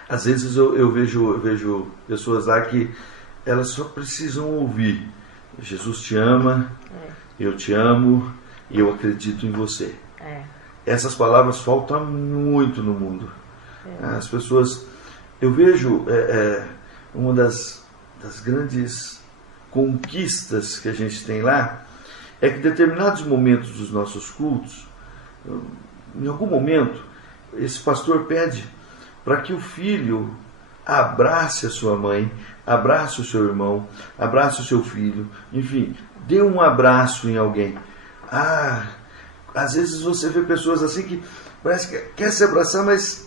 Às vezes eu vejo pessoas lá que elas só precisam ouvir: Jesus te ama, eu te amo e eu acredito em você. Essas palavras faltam muito no mundo. As pessoas, eu vejo uma das grandes conquistas que a gente tem lá é que em determinados momentos dos nossos cultos, em algum momento, esse pastor pede para que o filho abrace a sua mãe, abrace o seu irmão, abrace o seu filho, enfim, dê um abraço em alguém. Às vezes você vê pessoas assim que parece que quer se abraçar, mas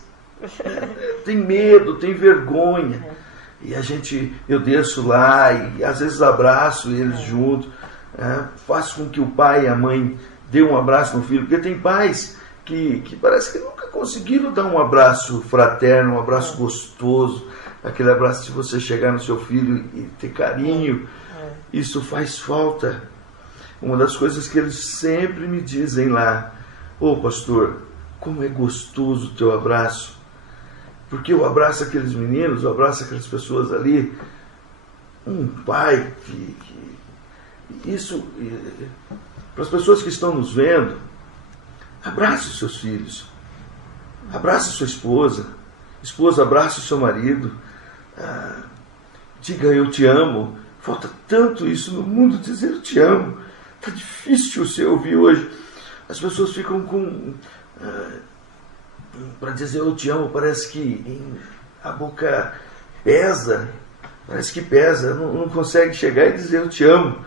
tem medo, tem vergonha. E eu desço lá e às vezes abraço eles juntos, faço com que o pai e a mãe dê um abraço no filho, porque tem pais que parece que nunca conseguiram dar um abraço fraterno, um abraço gostoso, aquele abraço de você chegar no seu filho e ter carinho. Isso faz falta. Uma das coisas que eles sempre me dizem lá: ô pastor, como é gostoso o teu abraço. Porque eu abraço aqueles meninos, eu abraço aquelas pessoas ali. Um pai isso, para as pessoas que estão nos vendo, abrace os seus filhos, abrace sua esposa, abrace o seu marido, diga eu te amo. Falta tanto isso no mundo, dizer eu te amo. Está difícil você ouvir hoje. As pessoas ficam com... para dizer eu te amo, parece que a boca pesa. Parece que pesa. Não consegue chegar e dizer eu te amo.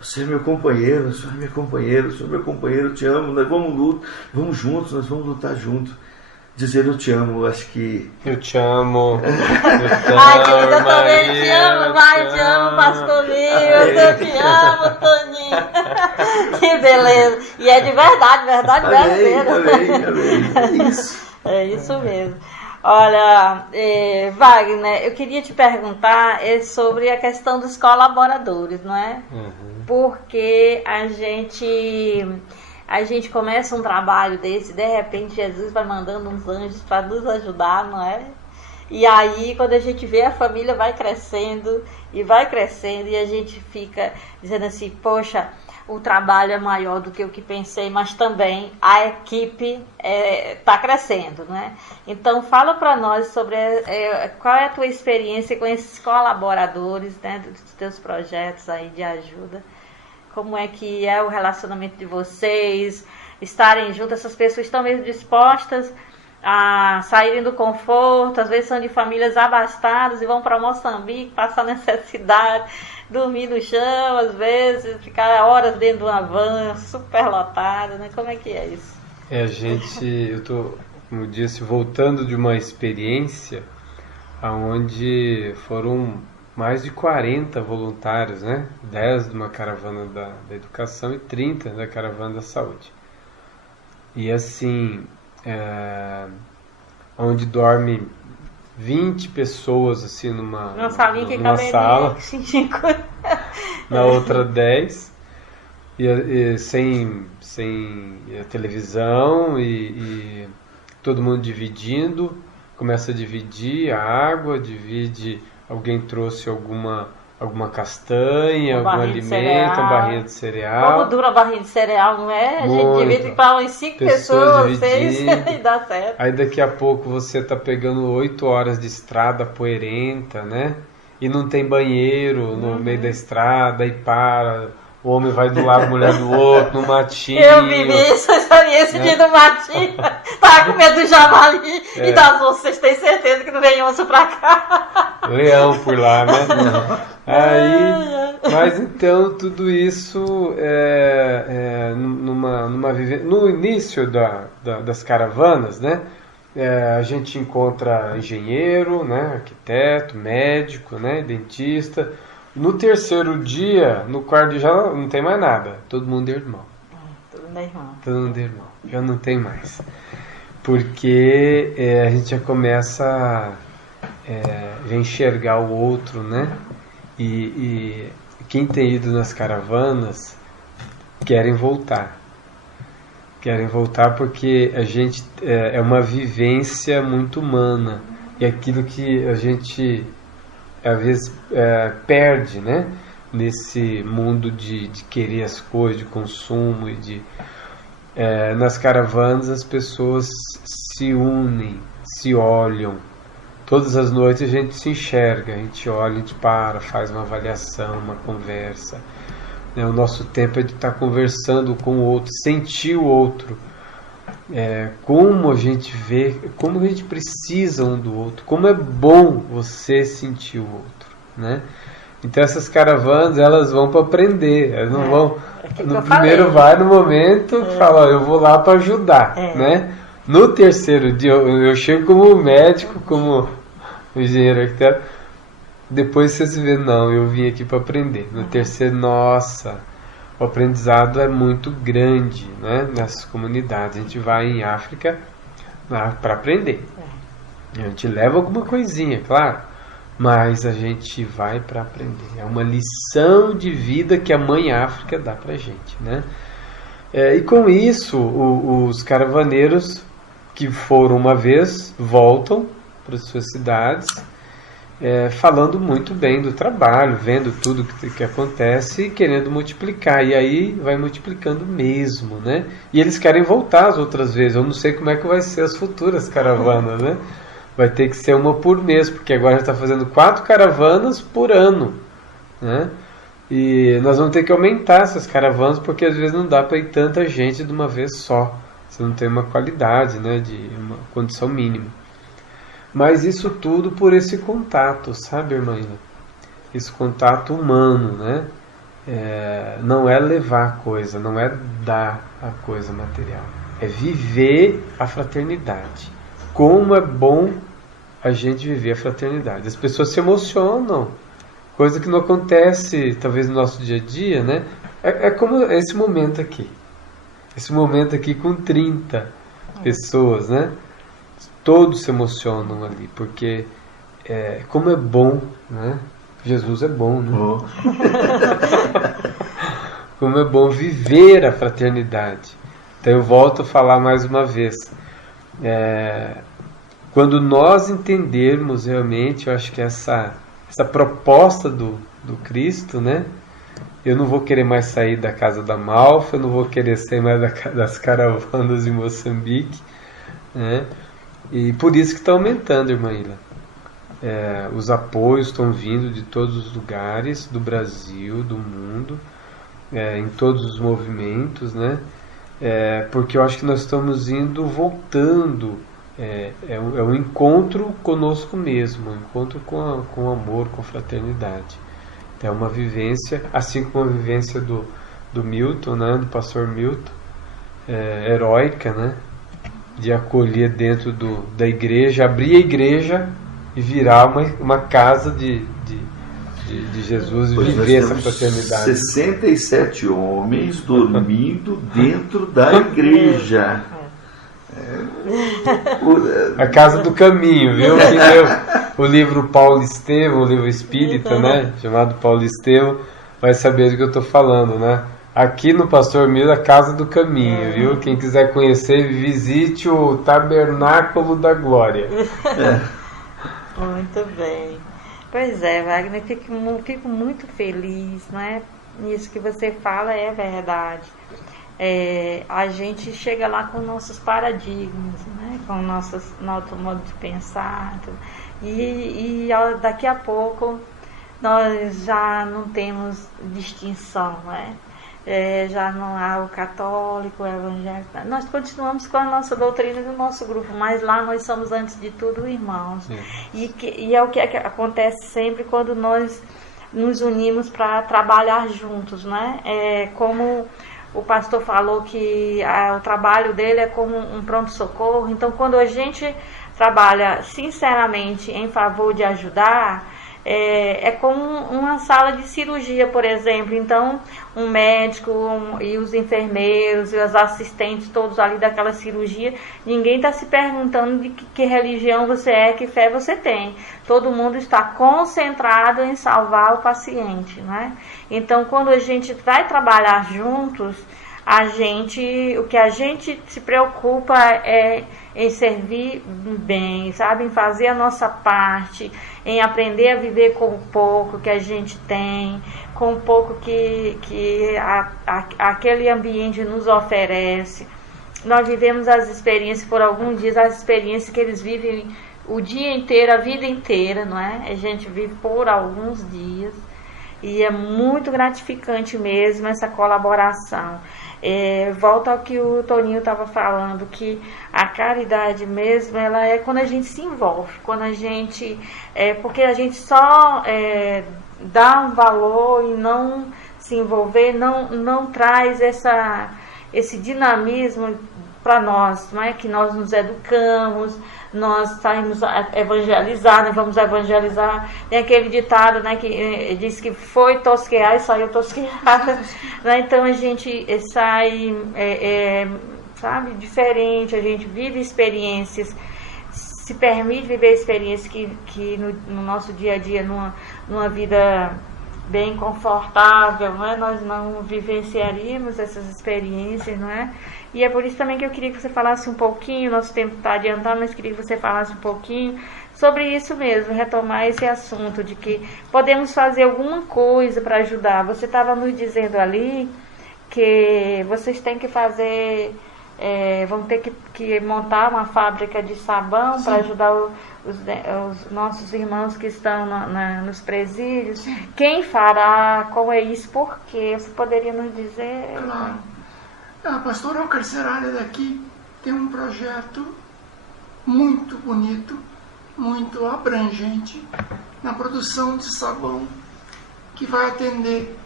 Você é meu companheiro, você é minha companheira, você é meu companheiro, eu te amo. Nós vamos juntos, nós vamos lutar juntos. Dizer eu te amo, eu acho que... Eu te amo. Ai, querida, eu também te amo. Vai, eu te amo, Pascolinho. Eu te amo, Toninho. Que beleza. E é de verdade verdadeira. Amém. Isso. É isso mesmo. Olha, Wagner, eu queria te perguntar sobre a questão dos colaboradores, não é? Porque a gente começa um trabalho desse, de repente Jesus vai mandando uns anjos para nos ajudar, não é? E aí, quando a gente vê, a família vai crescendo, e a gente fica dizendo assim: poxa, o trabalho é maior do que o que pensei, mas também a equipe está crescendo, né? Então, fala para nós sobre qual é a tua experiência com esses colaboradores, né, dos teus projetos aí de ajuda. Como é que é o relacionamento de vocês, estarem juntos, essas pessoas estão mesmo dispostas a saírem do conforto, às vezes são de famílias abastadas e vão para Moçambique, passar necessidade, dormir no chão, às vezes, ficar horas dentro de uma van super lotada, né? Como é que é isso? Eu estou, como eu disse, voltando de uma experiência onde foram mais de 40 voluntários, né? 10 de uma caravana da educação e 30 da caravana da saúde. E assim, onde dorme 20 pessoas assim numa sala, na outra 10, e sem a televisão e todo mundo dividindo, começa a dividir a água, alguém trouxe alguma castanha, algum alimento, uma barrinha de cereal. Como dura a barrinha de cereal, não é? A gente divide para umas 5 pessoas, 6 e dá certo. Aí daqui a pouco você tá pegando 8 horas de estrada poeirenta, né? E não tem banheiro no meio da estrada, e para, o homem vai do lado, a mulher do outro, no matinho. Eu vivi essa experiência de ir no matinho, tava com medo do javali e das onças, vocês têm certeza que não vem onça pra cá? Leão por lá, né? Aí, mas então tudo isso no início das caravanas, né? A gente encontra engenheiro, né? Arquiteto, médico, né? Dentista. No terceiro dia, no quarto dia, já não tem mais nada. Todo mundo é irmão. Todo mundo é irmão. Todo mundo é irmão. Já não tem mais. Porque a gente já começa a enxergar o outro, né? E quem tem ido nas caravanas querem voltar. Querem voltar porque a gente é uma vivência muito humana. E aquilo que a gente às vezes perde, né? Nesse mundo de querer as coisas, de consumo e nas caravanas as pessoas se unem, se olham. Todas as noites a gente se enxerga, a gente olha, a gente para, faz uma avaliação, uma conversa. O nosso tempo é de estar conversando com o outro, sentir o outro. Como a gente vê, como a gente precisa um do outro, como é bom você sentir o outro, né? Então essas caravanas, elas vão para aprender, elas não vão... No primeiro vai no momento que fala, eu vou lá para ajudar, né? No terceiro dia, eu chego como médico, como engenheiro arquiteto, depois você se vê, não, eu vim aqui para aprender. No terceiro, nossa, o aprendizado é muito grande, né, nessas comunidades. A gente vai em África para aprender. A gente leva alguma coisinha, claro, mas a gente vai para aprender. É uma lição de vida que a Mãe África dá para a gente, né? E com isso, os caravaneiros que foram uma vez voltam para suas cidades, falando muito bem do trabalho, vendo tudo que acontece e querendo multiplicar. E aí vai multiplicando mesmo, né? E eles querem voltar as outras vezes. Eu não sei como é que vai ser as futuras caravanas, né? Vai ter que ser uma por mês, porque agora já está fazendo 4 caravanas por ano, né? E nós vamos ter que aumentar essas caravanas, porque às vezes não dá para ir tanta gente de uma vez só. Você não tem uma qualidade, né? De uma condição mínima. Mas isso tudo por esse contato, sabe, irmã? Esse contato humano, né? Não é levar a coisa, não é dar a coisa material. É viver a fraternidade. Como é bom a gente viver a fraternidade. As pessoas se emocionam, coisa que não acontece talvez no nosso dia a dia, né? É como esse momento aqui. Esse momento aqui com 30 pessoas, né? Todos se emocionam ali, porque como é bom, né? Jesus é bom, né? Oh. Como é bom viver a fraternidade. Então eu volto a falar mais uma vez. Quando nós entendermos realmente, eu acho que essa proposta do Cristo, né? Eu não vou querer mais sair da casa da Malfa, eu não vou querer sair mais das caravanas em Moçambique, né? E por isso que está aumentando, irmã Ila. Os apoios estão vindo de todos os lugares do Brasil, do mundo, em todos os movimentos, né? Porque eu acho que nós estamos voltando. É um encontro conosco mesmo, um encontro com amor, com fraternidade. É uma vivência, assim como a vivência do Milton, né? Do pastor Milton, heróica, né? De acolher dentro da igreja, abrir a igreja e virar uma casa de Jesus e viver essa fraternidade. 67 homens dormindo dentro da igreja. A casa do caminho, viu? Quem leu o livro Paulo Estevão, o livro espírita, né? Chamado Paulo Estevão, vai saber do que eu estou falando, né? Aqui no Pastor Miro, a Casa do Caminho, viu? Quem quiser conhecer, visite o Tabernáculo da Glória. Muito bem. Pois é, Wagner, fico muito feliz, né? Isso que você fala é verdade. A gente chega lá com nossos paradigmas, né? Com nosso modo de pensar. E daqui a pouco nós já não temos distinção, né? Já não há o católico, o evangélico. Nós continuamos com a nossa doutrina do nosso grupo, mas lá nós somos, antes de tudo, irmãos. E é o que acontece sempre quando nós nos unimos para trabalhar juntos, né? Como o pastor falou que o trabalho dele é como um pronto-socorro. Então, quando a gente trabalha sinceramente em favor de ajudar, é como uma sala de cirurgia, por exemplo. Então, um médico e os enfermeiros e os assistentes todos ali daquela cirurgia, ninguém está se perguntando de que religião você é, que fé você tem. Todo mundo está concentrado em salvar o paciente, né? Então, quando a gente vai trabalhar juntos, o que a gente se preocupa é em servir bem, sabe? Em fazer a nossa parte, em aprender a viver com o pouco que a gente tem, com o pouco que aquele ambiente nos oferece. Nós vivemos as experiências por alguns dias, as experiências que eles vivem o dia inteiro, a vida inteira, não é? A gente vive por alguns dias e é muito gratificante mesmo essa colaboração. Volta ao que o Toninho estava falando, que a caridade mesmo, ela é quando a gente se envolve, quando a gente, porque a gente só dá um valor e não se envolver, não traz esse dinamismo para nós, não é? Que nós nos educamos, nós saímos a evangelizar, né? Vamos evangelizar. Tem aquele ditado, né, que diz que foi tosquear e saiu tosqueada, né? Então a gente sai, sabe, diferente, a gente vive experiências, se permite viver experiências que no nosso dia a dia, numa vida bem confortável, não é? Nós não vivenciaríamos essas experiências, não é? E é por isso também que eu queria que você falasse um pouquinho, nosso tempo está adiantado, mas queria que você falasse um pouquinho sobre isso mesmo, retomar esse assunto de que podemos fazer alguma coisa para ajudar. Você estava nos dizendo ali que vocês têm que fazer, vão ter que montar uma fábrica de sabão para ajudar os nossos irmãos que estão nos presídios. Sim. Quem fará? Como é isso? Por quê? Você poderia nos dizer? Claro. A pastoral carcerária daqui tem um projeto muito bonito, muito abrangente na produção de sabão, que vai atender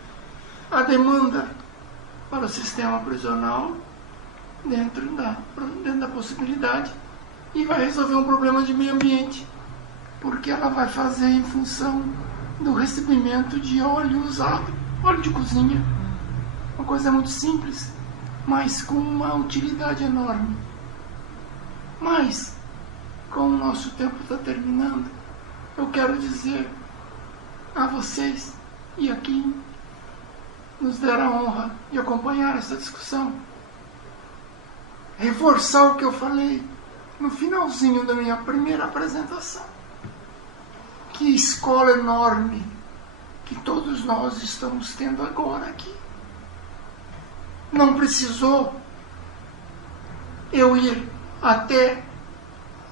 a demanda para o sistema prisional dentro da possibilidade, e vai resolver um problema de meio ambiente, porque ela vai fazer em função do recebimento de óleo usado, óleo de cozinha, uma coisa muito simples, mas com uma utilidade enorme. Mas, como o nosso tempo está terminando, eu quero dizer a vocês, e aqui nos deram a honra de acompanhar essa discussão, reforçar o que eu falei no finalzinho da minha primeira apresentação. Que escola enorme que todos nós estamos tendo agora aqui. Não precisou eu ir até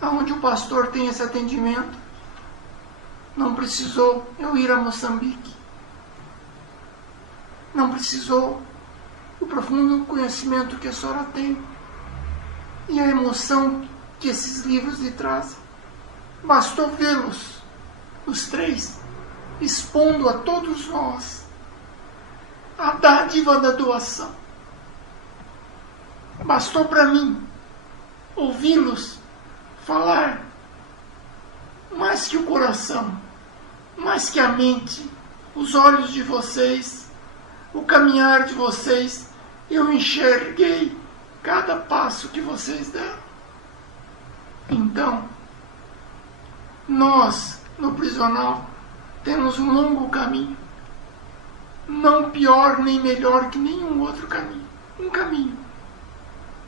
onde o pastor tem esse atendimento. Não precisou eu ir a Moçambique. Não precisou o profundo conhecimento que a senhora tem e a emoção que esses livros lhe trazem. Bastou vê-los, os três, expondo a todos nós a dádiva da doação. Bastou para mim ouvi-los falar, mais que o coração, mais que a mente, os olhos de vocês, o caminhar de vocês, eu enxerguei cada passo que vocês deram. Então, nós, no prisional, temos um longo caminho. não pior nem melhor que nenhum outro caminho. Um caminho.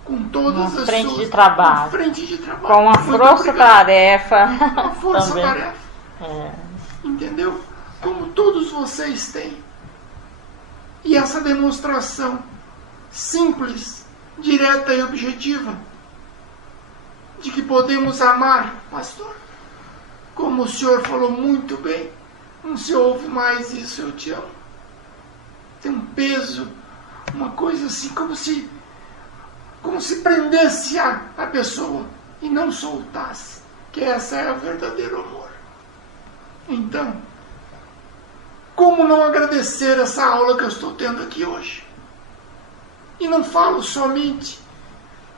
Com todas uma as frente suas... de trabalho. Uma frente de trabalho. Com uma força-tarefa. Uma força-tarefa. É. Entendeu? Como todos vocês têm. E essa demonstração simples, direta e objetiva de que podemos amar, pastor. Como o senhor falou muito bem, não se ouve mais isso, eu te amo. Tem um peso, uma coisa assim, como se prendesse a pessoa e não soltasse, que essa é o verdadeiro amor. Então, como não agradecer essa aula que eu estou tendo aqui hoje? E não falo somente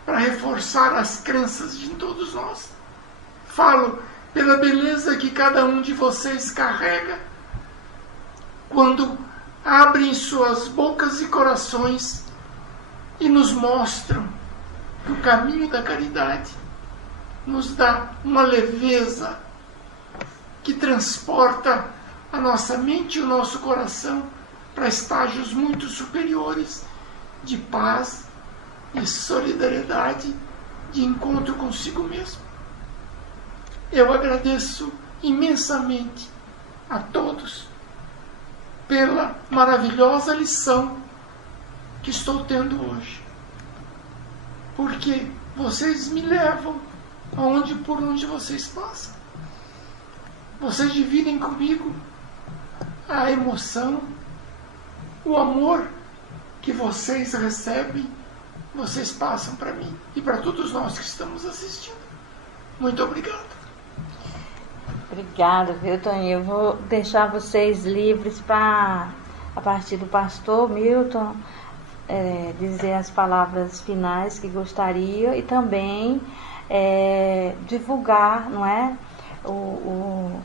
para reforçar as crenças de todos nós. Falo pela beleza que cada um de vocês carrega quando abrem suas bocas e corações e nos mostram que o caminho da caridade nos dá uma leveza que transporta a nossa mente e o nosso coração para estágios muito superiores de paz, de solidariedade, de encontro consigo mesmo. Eu agradeço imensamente a todos pela maravilhosa lição que estou tendo hoje. Porque vocês me levam por onde vocês passam. Vocês dividem comigo a emoção, o amor que vocês recebem, vocês passam para mim e para todos nós que estamos assistindo. Muito obrigado. Obrigada, viu, Toninho? Eu vou deixar vocês livres para, a partir do pastor Milton, dizer as palavras finais que gostaria e também divulgar, não é?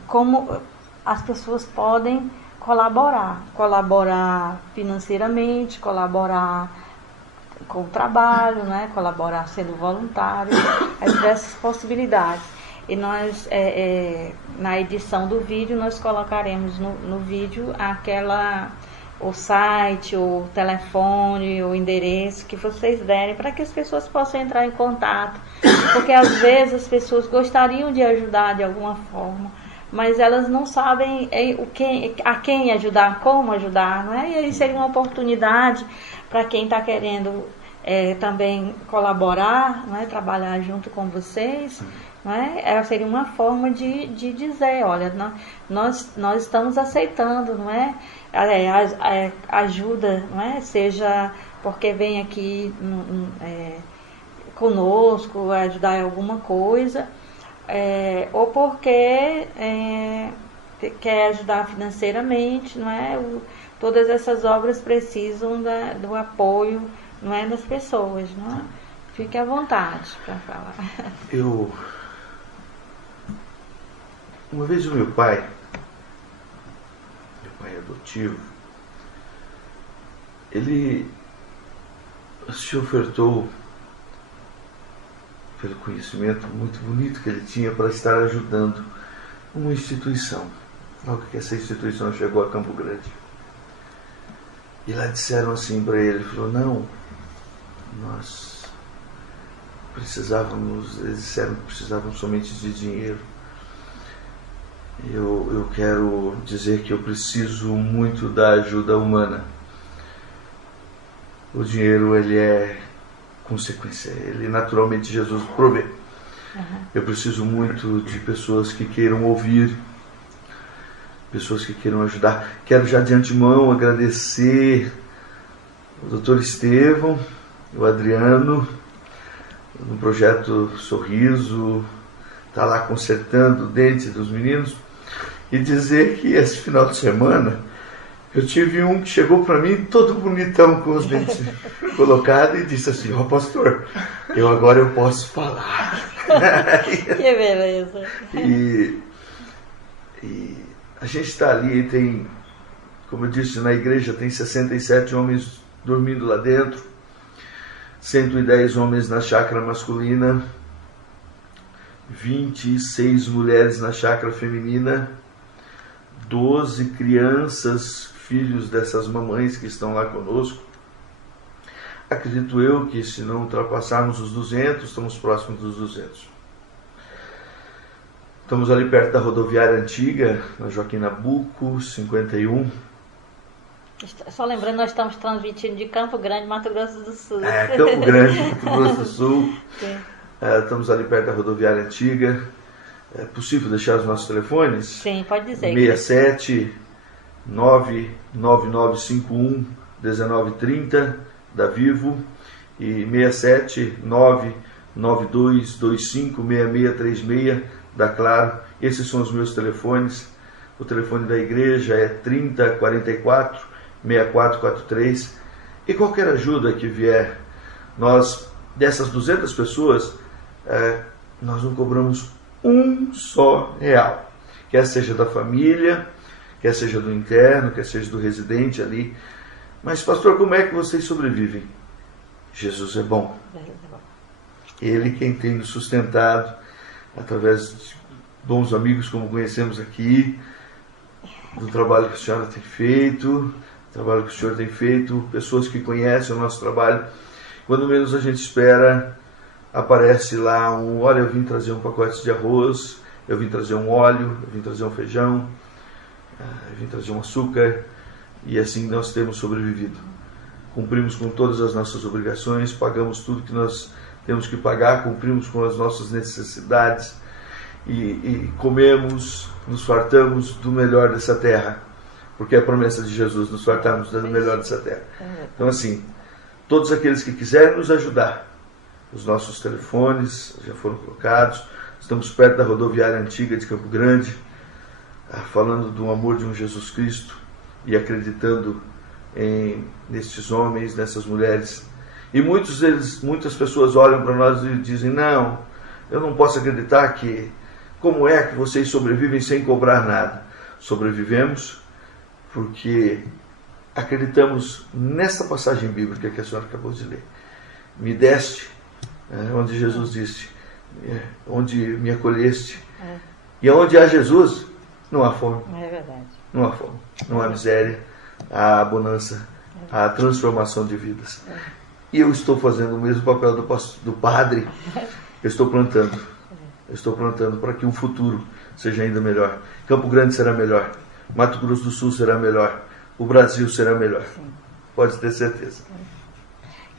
Como as pessoas podem colaborar financeiramente, colaborar com o trabalho, né? Colaborar sendo voluntário, as diversas possibilidades. E nós, na edição do vídeo, nós colocaremos no vídeo o site, o telefone, o endereço que vocês derem para que as pessoas possam entrar em contato. Porque às vezes as pessoas gostariam de ajudar de alguma forma, mas elas não sabem a quem ajudar, como ajudar, não é? E aí seria uma oportunidade para quem está querendo também colaborar, não é? Trabalhar junto com vocês, não é? Seria uma forma de dizer, olha, nós estamos aceitando, não é? Ajuda, não é? Seja porque vem aqui conosco, ajudar em alguma coisa, ou porque quer ajudar financeiramente, não é? Todas essas obras precisam do apoio, não é, das pessoas, não é? Fique à vontade para falar. Uma vez o meu pai adotivo, ele se ofertou, pelo conhecimento muito bonito que ele tinha, para estar ajudando uma instituição. Logo que essa instituição chegou a Campo Grande. E lá disseram assim para ele, falou, não, nós eles disseram que precisavam somente de dinheiro. Eu quero dizer que eu preciso muito da ajuda humana. O dinheiro, ele é consequência, ele naturalmente Jesus provê. Eu preciso muito de pessoas que queiram ouvir, pessoas que queiram ajudar. Quero já de antemão agradecer o Dr. Estevão, o Adriano, no projeto Sorriso, está lá consertando o dente dos meninos, e dizer que esse final de semana eu tive um que chegou para mim todo bonitão com os dentes colocados e disse assim, pastor, agora eu posso falar. Que beleza. E a gente está ali, tem, como eu disse, na igreja tem 67 homens dormindo lá dentro, 110 homens na chácara masculina, 26 mulheres na chácara feminina, 12 crianças, filhos dessas mamães que estão lá conosco. Acredito eu que se não ultrapassarmos os 200, estamos próximos dos 200. Estamos ali perto da rodoviária antiga, na Joaquim Nabuco, 51. Só lembrando, nós estamos transmitindo de Campo Grande, Mato Grosso do Sul. Campo Grande, Mato Grosso do Sul. Estamos ali perto da rodoviária antiga. É possível deixar os nossos telefones? Sim, pode dizer. 67 99951 1930 da Vivo e 67 99225 6636 da Claro. Esses são os meus telefones. O telefone da igreja é 3044 6443. E qualquer ajuda que vier, nós, dessas 200 pessoas, nós não cobramos um só real. Quer seja da família, quer seja do interno, quer seja do residente ali. Mas, pastor, como é que vocês sobrevivem? Jesus é bom. Ele quem tem nos sustentado através de bons amigos como conhecemos aqui, do trabalho que a senhora tem feito, trabalho que o senhor tem feito, pessoas que conhecem o nosso trabalho. Quando menos a gente espera, aparece lá olha, eu vim trazer um pacote de arroz, eu vim trazer um óleo, eu vim trazer um feijão, eu vim trazer um açúcar, e assim nós temos sobrevivido. Cumprimos com todas as nossas obrigações, pagamos tudo que nós temos que pagar, cumprimos com as nossas necessidades e comemos, nos fartamos do melhor dessa terra, porque é a promessa de Jesus, nos fartarmos do melhor dessa terra. Então assim, todos aqueles que quiserem nos ajudar, os nossos telefones já foram colocados, estamos perto da rodoviária antiga de Campo Grande, falando do amor de um Jesus Cristo e acreditando nestes homens, nessas mulheres. E muitas pessoas olham para nós e dizem, não, eu não posso acreditar que, como é que vocês sobrevivem sem cobrar nada? Sobrevivemos porque acreditamos nesta passagem bíblica que a senhora acabou de ler. Me deste, onde Jesus disse, onde me acolheste. E onde há Jesus, não há fome. É verdade. Não há fome, não há miséria, há abundância, há transformação de vidas. E eu estou fazendo o mesmo papel do padre. Eu estou plantando para que um futuro seja ainda melhor. Campo Grande será melhor, Mato Grosso do Sul será melhor, o Brasil será melhor. Sim. Pode ter certeza.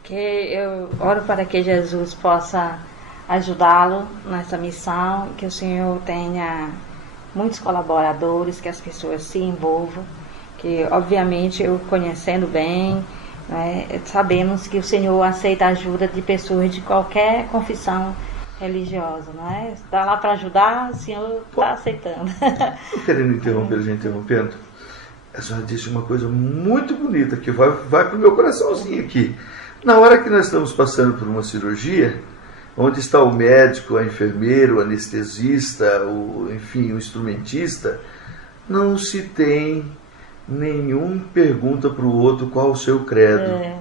Que eu oro para que Jesus possa ajudá-lo nessa missão, que o Senhor tenha muitos colaboradores, que as pessoas se envolvam, que obviamente eu conhecendo bem, sabemos que o Senhor aceita a ajuda de pessoas de qualquer confissão religiosa, não é? Está lá para ajudar, o Senhor está aceitando. Não querendo interromper, já interrompendo, a senhora disse uma coisa muito bonita que vai para o meu coraçãozinho aqui. Na hora que nós estamos passando por uma cirurgia, onde está o médico, a enfermeira, o anestesista, o instrumentista, não se tem nenhum pergunta para o outro qual o seu credo.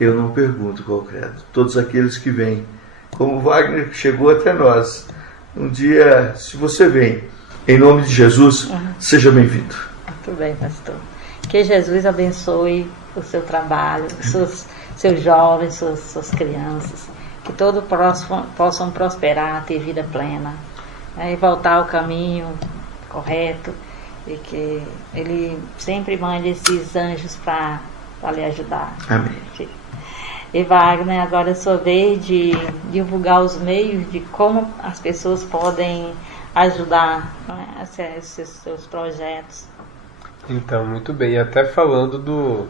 Eu não pergunto qual o credo. Todos aqueles que vêm, como Wagner chegou até nós, um dia, se você vem, em nome de Jesus, seja bem-vindo. Muito bem, pastor. Que Jesus abençoe o seu trabalho, seus jovens, suas crianças, que todos possam prosperar, ter vida plena, e voltar ao caminho correto, e que Ele sempre mande esses anjos para lhe ajudar. Amém. E Wagner, agora é sua vez de divulgar os meios de como as pessoas podem ajudar, esses seus projetos. Então, muito bem. E até falando do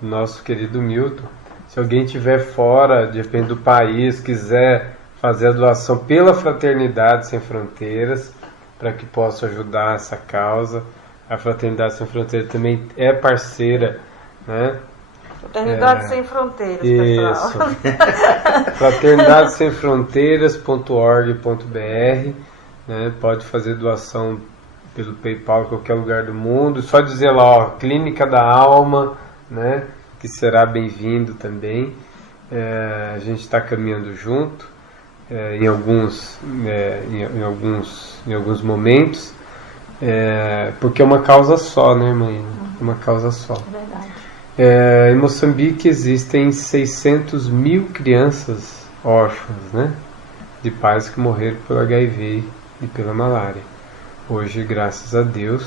nosso querido Milton, se alguém estiver fora, depende do país, quiser fazer a doação pela Fraternidade Sem Fronteiras, para que possa ajudar essa causa. A Fraternidade Sem Fronteiras também é parceira, né? Fraternidade Sem Fronteiras, pessoal. Isso. fraternidadesemfronteiras.org.br, né? Pode fazer doação pelo PayPal em qualquer lugar do mundo. Só dizer lá, ó, Clínica da Alma, né? Que será bem-vindo também. A gente está caminhando junto em alguns momentos, porque é uma causa só, né, mãe? uma causa só. Verdade. Em Moçambique existem 600 mil crianças órfãs, né? De pais que morreram pelo HIV e pela malária. Hoje, graças a Deus,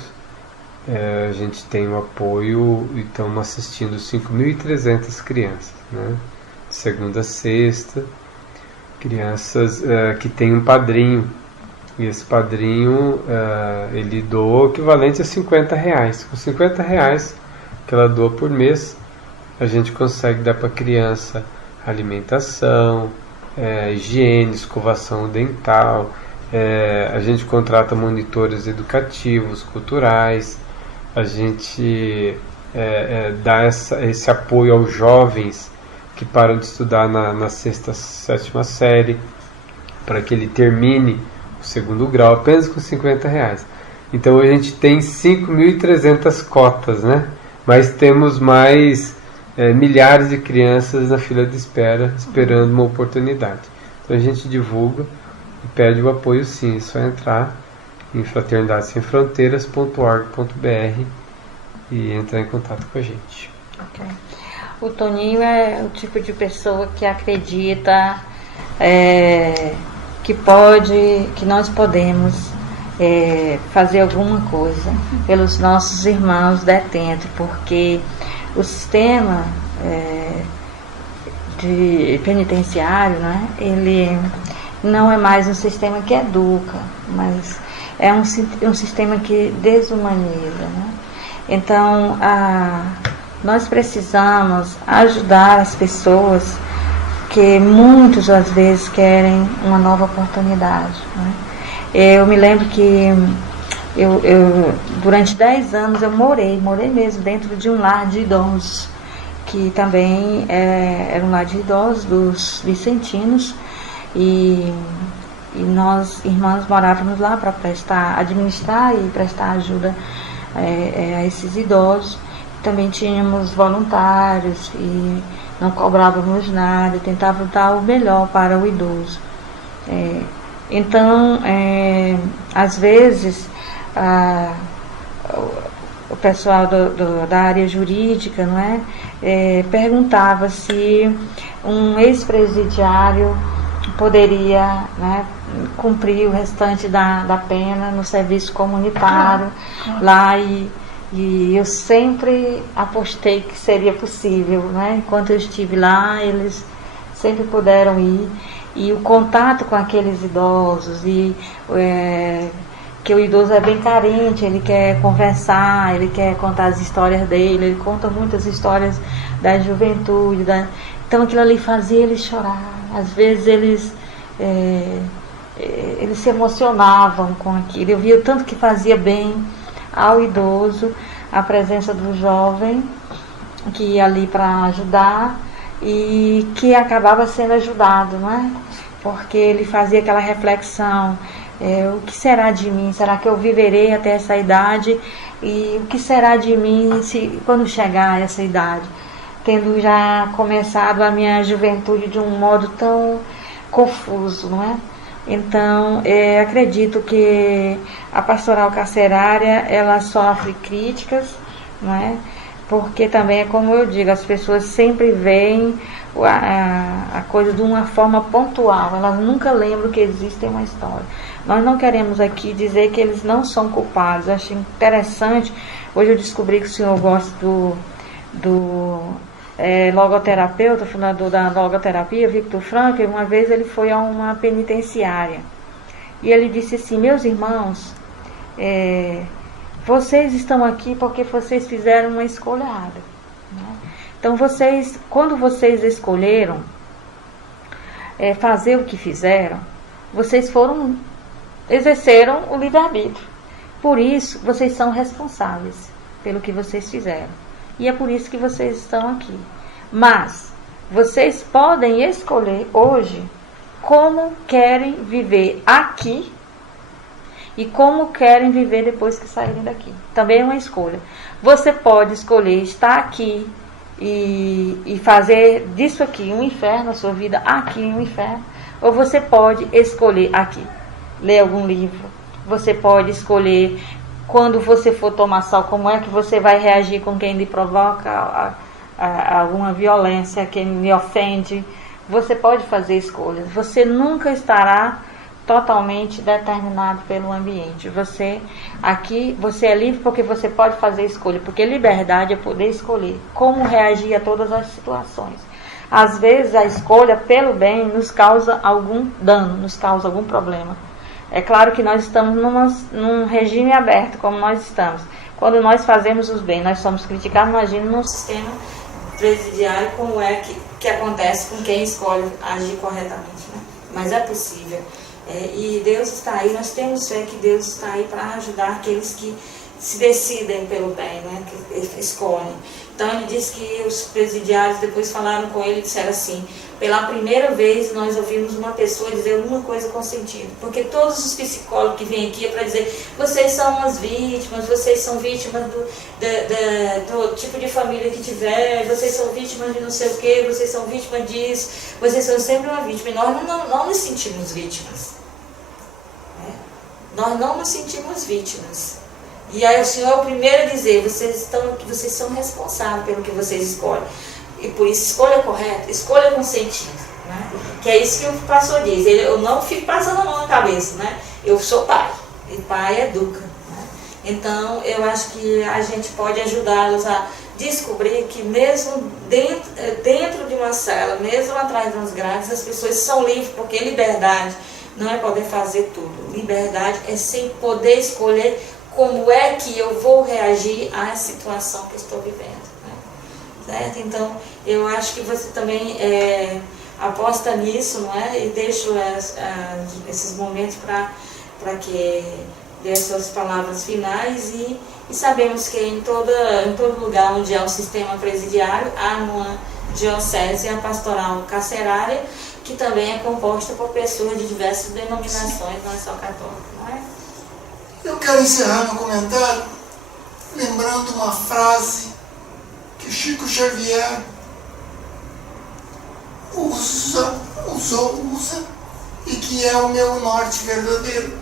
a gente tem o apoio e estamos assistindo 5.300 crianças, né? De segunda a sexta, crianças que têm um padrinho. E esse padrinho, ele doa o equivalente a R$50. Com R$50 que ela doa por mês, a gente consegue dar para a criança alimentação, higiene, escovação dental, a gente contrata monitores educativos, culturais, a gente dá esse apoio aos jovens que param de estudar na sexta, sétima série, para que ele termine o segundo grau apenas com R$50. Então a gente tem 5.300 cotas, né? Mas temos mais milhares de crianças na fila de espera, esperando uma oportunidade. Então a gente divulga e pede o apoio sim, é só entrar em fraternidadessemfronteiras.org.br e entrar em contato com a gente. Okay. O Toninho é o tipo de pessoa que acredita que nós podemos fazer alguma coisa pelos nossos irmãos detentos, porque o sistema de penitenciário, né, ele não é mais um sistema que educa, mas é um sistema que desumaniza, né? Então nós precisamos ajudar as pessoas que muitos às vezes querem uma nova oportunidade, né? Eu me lembro que eu durante 10 anos eu morei mesmo dentro de um lar de idosos, que também era um lar de idosos dos vicentinos, e nós irmãos morávamos lá para administrar e prestar ajuda a esses idosos. Também tínhamos voluntários e não cobrávamos nada, tentávamos dar o melhor para o idoso. Então, às vezes, o pessoal da área jurídica, não é, perguntava se um ex-presidiário poderia, né, cumprir o restante da pena no serviço comunitário lá, e eu sempre apostei que seria possível, né? Enquanto eu estive lá, eles sempre puderam ir, e o contato com aqueles idosos, que o idoso é bem carente, ele quer conversar, ele quer contar as histórias dele, ele conta muitas histórias da juventude, então aquilo ali fazia ele chorar. Às vezes eles se emocionavam com aquilo. Eu via o tanto que fazia bem ao idoso a presença do jovem que ia ali para ajudar e que acabava sendo ajudado, não é? Porque ele fazia aquela reflexão: o que será de mim? Será que eu viverei até essa idade? E o que será de mim quando chegar a essa idade? Tendo já começado a minha juventude de um modo tão confuso, não é? Então, acredito que a pastoral carcerária, ela sofre críticas, não é? Porque também é como eu digo, as pessoas sempre veem a coisa de uma forma pontual, elas nunca lembram que existe uma história. Nós não queremos aqui dizer que eles não são culpados. Eu achei interessante, hoje eu descobri que o senhor gosta do logoterapeuta, fundador da logoterapia, Victor Frankl. Uma vez ele foi a uma penitenciária e ele disse assim: meus irmãos, vocês estão aqui porque vocês fizeram uma escolha errada, né? Então quando vocês escolheram fazer o que fizeram, vocês exerceram o livre-arbítrio. Por isso, vocês são responsáveis pelo que vocês fizeram. E é por isso que vocês estão aqui. Mas vocês podem escolher hoje como querem viver aqui e como querem viver depois que saírem daqui. Também é uma escolha. Você pode escolher estar aqui e fazer disso aqui um inferno, a sua vida aqui um inferno. Ou você pode escolher aqui ler algum livro. Você pode escolher quando você for tomar sol, como é que você vai reagir com quem lhe provoca alguma violência, quem lhe ofende. Você pode fazer escolhas. Você nunca estará totalmente determinado pelo ambiente. Você é livre porque você pode fazer escolha, porque liberdade é poder escolher como reagir a todas as situações. Às vezes a escolha pelo bem nos causa algum dano, nos causa algum problema. É claro que nós estamos num regime aberto, como nós estamos. Quando nós fazemos os bem, nós somos criticados. Imagina num sistema presidiário como é que acontece com quem escolhe agir corretamente, né? Mas é possível. E Deus está aí, nós temos fé que Deus está aí para ajudar aqueles que se decidem pelo bem, né? Que escolhem. Então ele disse que os presidiários depois falaram com ele e disseram assim: pela primeira vez nós ouvimos uma pessoa dizer alguma coisa com sentido, porque todos os psicólogos que vêm aqui é para dizer: vocês são as vítimas, vocês são vítimas do tipo de família que tiver, vocês são vítimas de não sei o que, vocês são vítimas disso, vocês são sempre uma vítima. E nós não nos sentimos vítimas, né? Nós não nos sentimos vítimas. E aí o Senhor é o primeiro a dizer: vocês são responsáveis pelo que vocês escolhem. E por isso, escolha correta, escolha com sentido, né? Que é isso que o pastor diz. Eu não fico passando a mão na cabeça, né? Eu sou pai, e pai educa, né? Então, eu acho que a gente pode ajudá-los a descobrir que mesmo dentro de uma cela, mesmo atrás de umas grades, as pessoas são livres, porque liberdade não é poder fazer tudo. Liberdade é sim poder escolher como é que eu vou reagir à situação que eu estou vivendo, né? Certo? Então, eu acho que você também aposta nisso, não é? E deixo esses momentos para que dê as suas palavras finais e sabemos que em todo lugar onde há um sistema presidiário, há uma diocese, a pastoral carcerária, que também é composta por pessoas de diversas denominações, não é só católica, não é? Eu quero encerrar meu comentário lembrando uma frase que Chico Xavier usa e que é o meu norte verdadeiro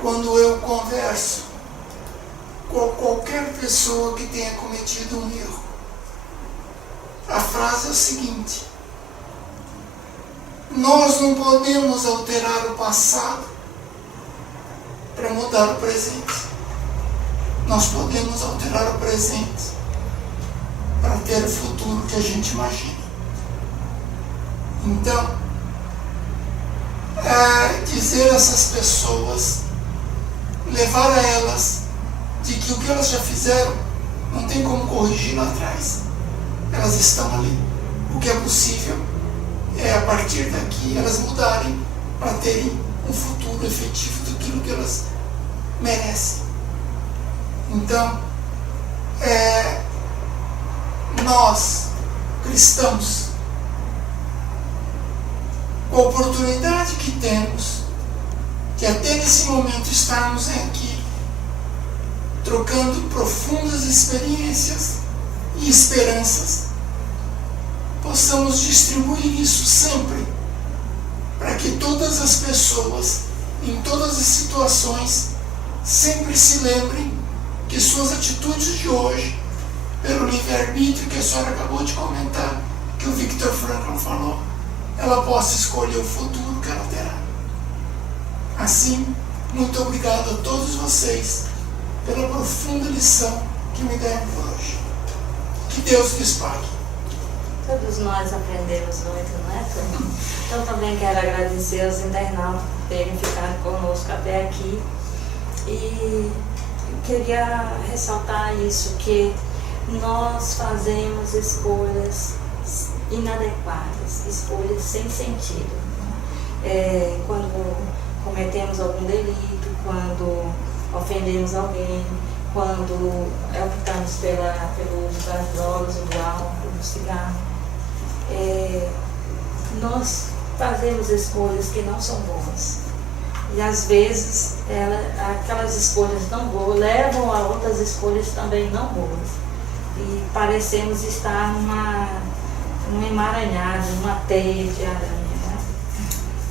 quando eu converso com qualquer pessoa que tenha cometido um erro. A frase é o seguinte: nós não podemos alterar o passado para mudar o presente. Nós podemos alterar o presente para ter o futuro que a gente imagina. Então, dizer a essas pessoas, levar a elas de que o que elas já fizeram não tem como corrigir lá atrás. Elas estão ali. O que é possível é, a partir daqui, elas mudarem para terem um futuro efetivo daquilo que elas merecem. Então, nós, cristãos, com a oportunidade que temos de até nesse momento estarmos aqui, trocando profundas experiências e esperanças, possamos distribuir isso sempre, para que todas as pessoas, em todas as situações, sempre se lembrem que suas atitudes de hoje, pelo livre-arbítrio que a senhora acabou de comentar, que o Viktor Frankl falou, ela possa escolher o futuro que ela terá. Assim, muito obrigado a todos vocês pela profunda lição que me deram por hoje. Que Deus lhes pague. Todos nós aprendemos muito, não é, Tânia? Então também quero agradecer aos internautas por terem ficado conosco até aqui. E queria ressaltar isso, que nós fazemos escolhas inadequadas, escolhas sem sentido. Quando cometemos algum delito, quando ofendemos alguém, quando optamos pelo uso das drogas, do álcool, do cigarro, nós fazemos escolhas que não são boas. E às vezes aquelas escolhas não boas levam a outras escolhas também não boas. E parecemos estar num emaranhado, numa teia de aranha, né?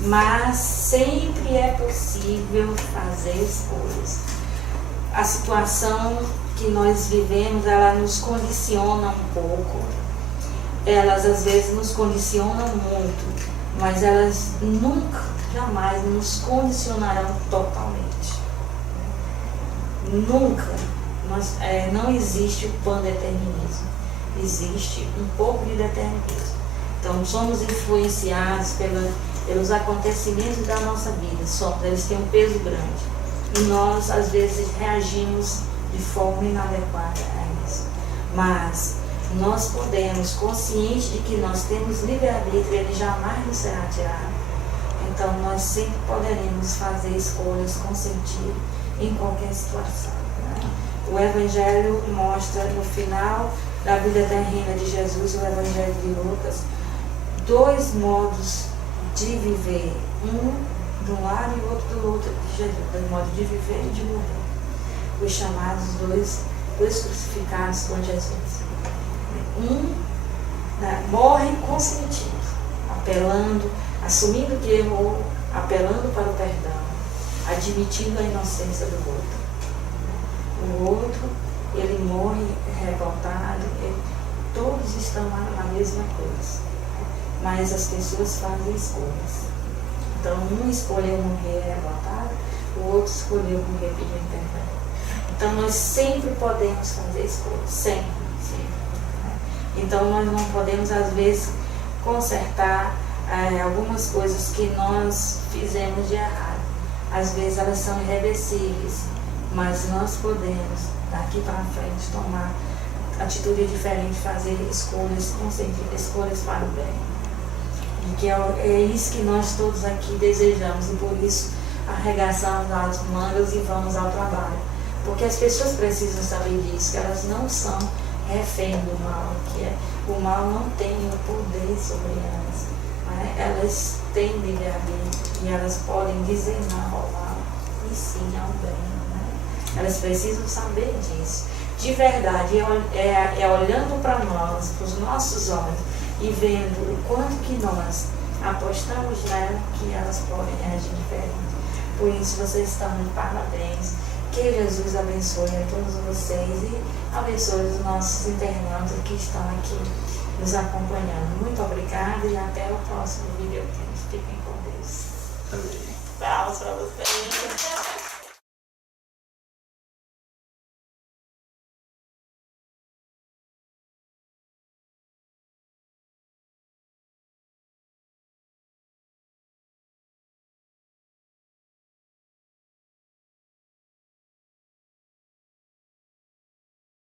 Mas sempre é possível fazer escolhas. a situação que nós vivemos, ela nos condiciona um pouco. Elas às vezes nos condicionam muito, mas elas nunca, jamais nos condicionarão totalmente. Nunca. Não existe o pandeterminismo. Existe um pouco de determinismo. Então somos influenciados pelos acontecimentos da nossa vida. Eles têm um peso grande. E nós às vezes reagimos de forma inadequada a isso. Mas nós podemos, conscientes de que nós temos livre-arbítrio, ele jamais nos será tirado. Então nós sempre poderemos fazer escolhas com sentido em qualquer situação. Né? O Evangelho mostra no final da vida terrena de Jesus, o Evangelho de Lucas, 2 modos de viver, um de um lado e o outro do outro de Jesus, 2 modos de viver e de morrer. Os chamados dois crucificados com Jesus. Morre com sentido, apelando, assumindo que errou, apelando para o perdão, admitindo a inocência do outro. O outro, ele morre revoltado, todos estão na mesma coisa, mas as pessoas fazem escolhas. Então, um escolheu morrer revoltado, o outro escolheu morrer pedindo perdão. Então, nós sempre podemos fazer escolhas, sempre. Então nós não podemos às vezes consertar algumas coisas que nós fizemos de errado. Às vezes elas são irreversíveis, mas nós podemos daqui para frente tomar atitude diferente, fazer escolhas com sentido, escolhas para o bem. E que é isso que nós todos aqui desejamos, e por isso arregaçamos as mangas e vamos ao trabalho. Porque as pessoas precisam saber disso, que elas não são refém do mal, o mal não tem o poder sobre elas, né? Elas têm livre-arbítrio e elas podem dizer não ao mal e sim ao bem, né? Elas precisam saber disso. De verdade, é olhando para nós, para os nossos olhos e vendo o quanto que nós apostamos nela, que elas podem agir diferente. Por isso vocês estão de parabéns. Que Jesus abençoe a todos vocês e abençoe os nossos internautas que estão aqui nos acompanhando. Muito obrigada e até o próximo vídeo. Fiquem com Deus. Amém. Palmas para vocês.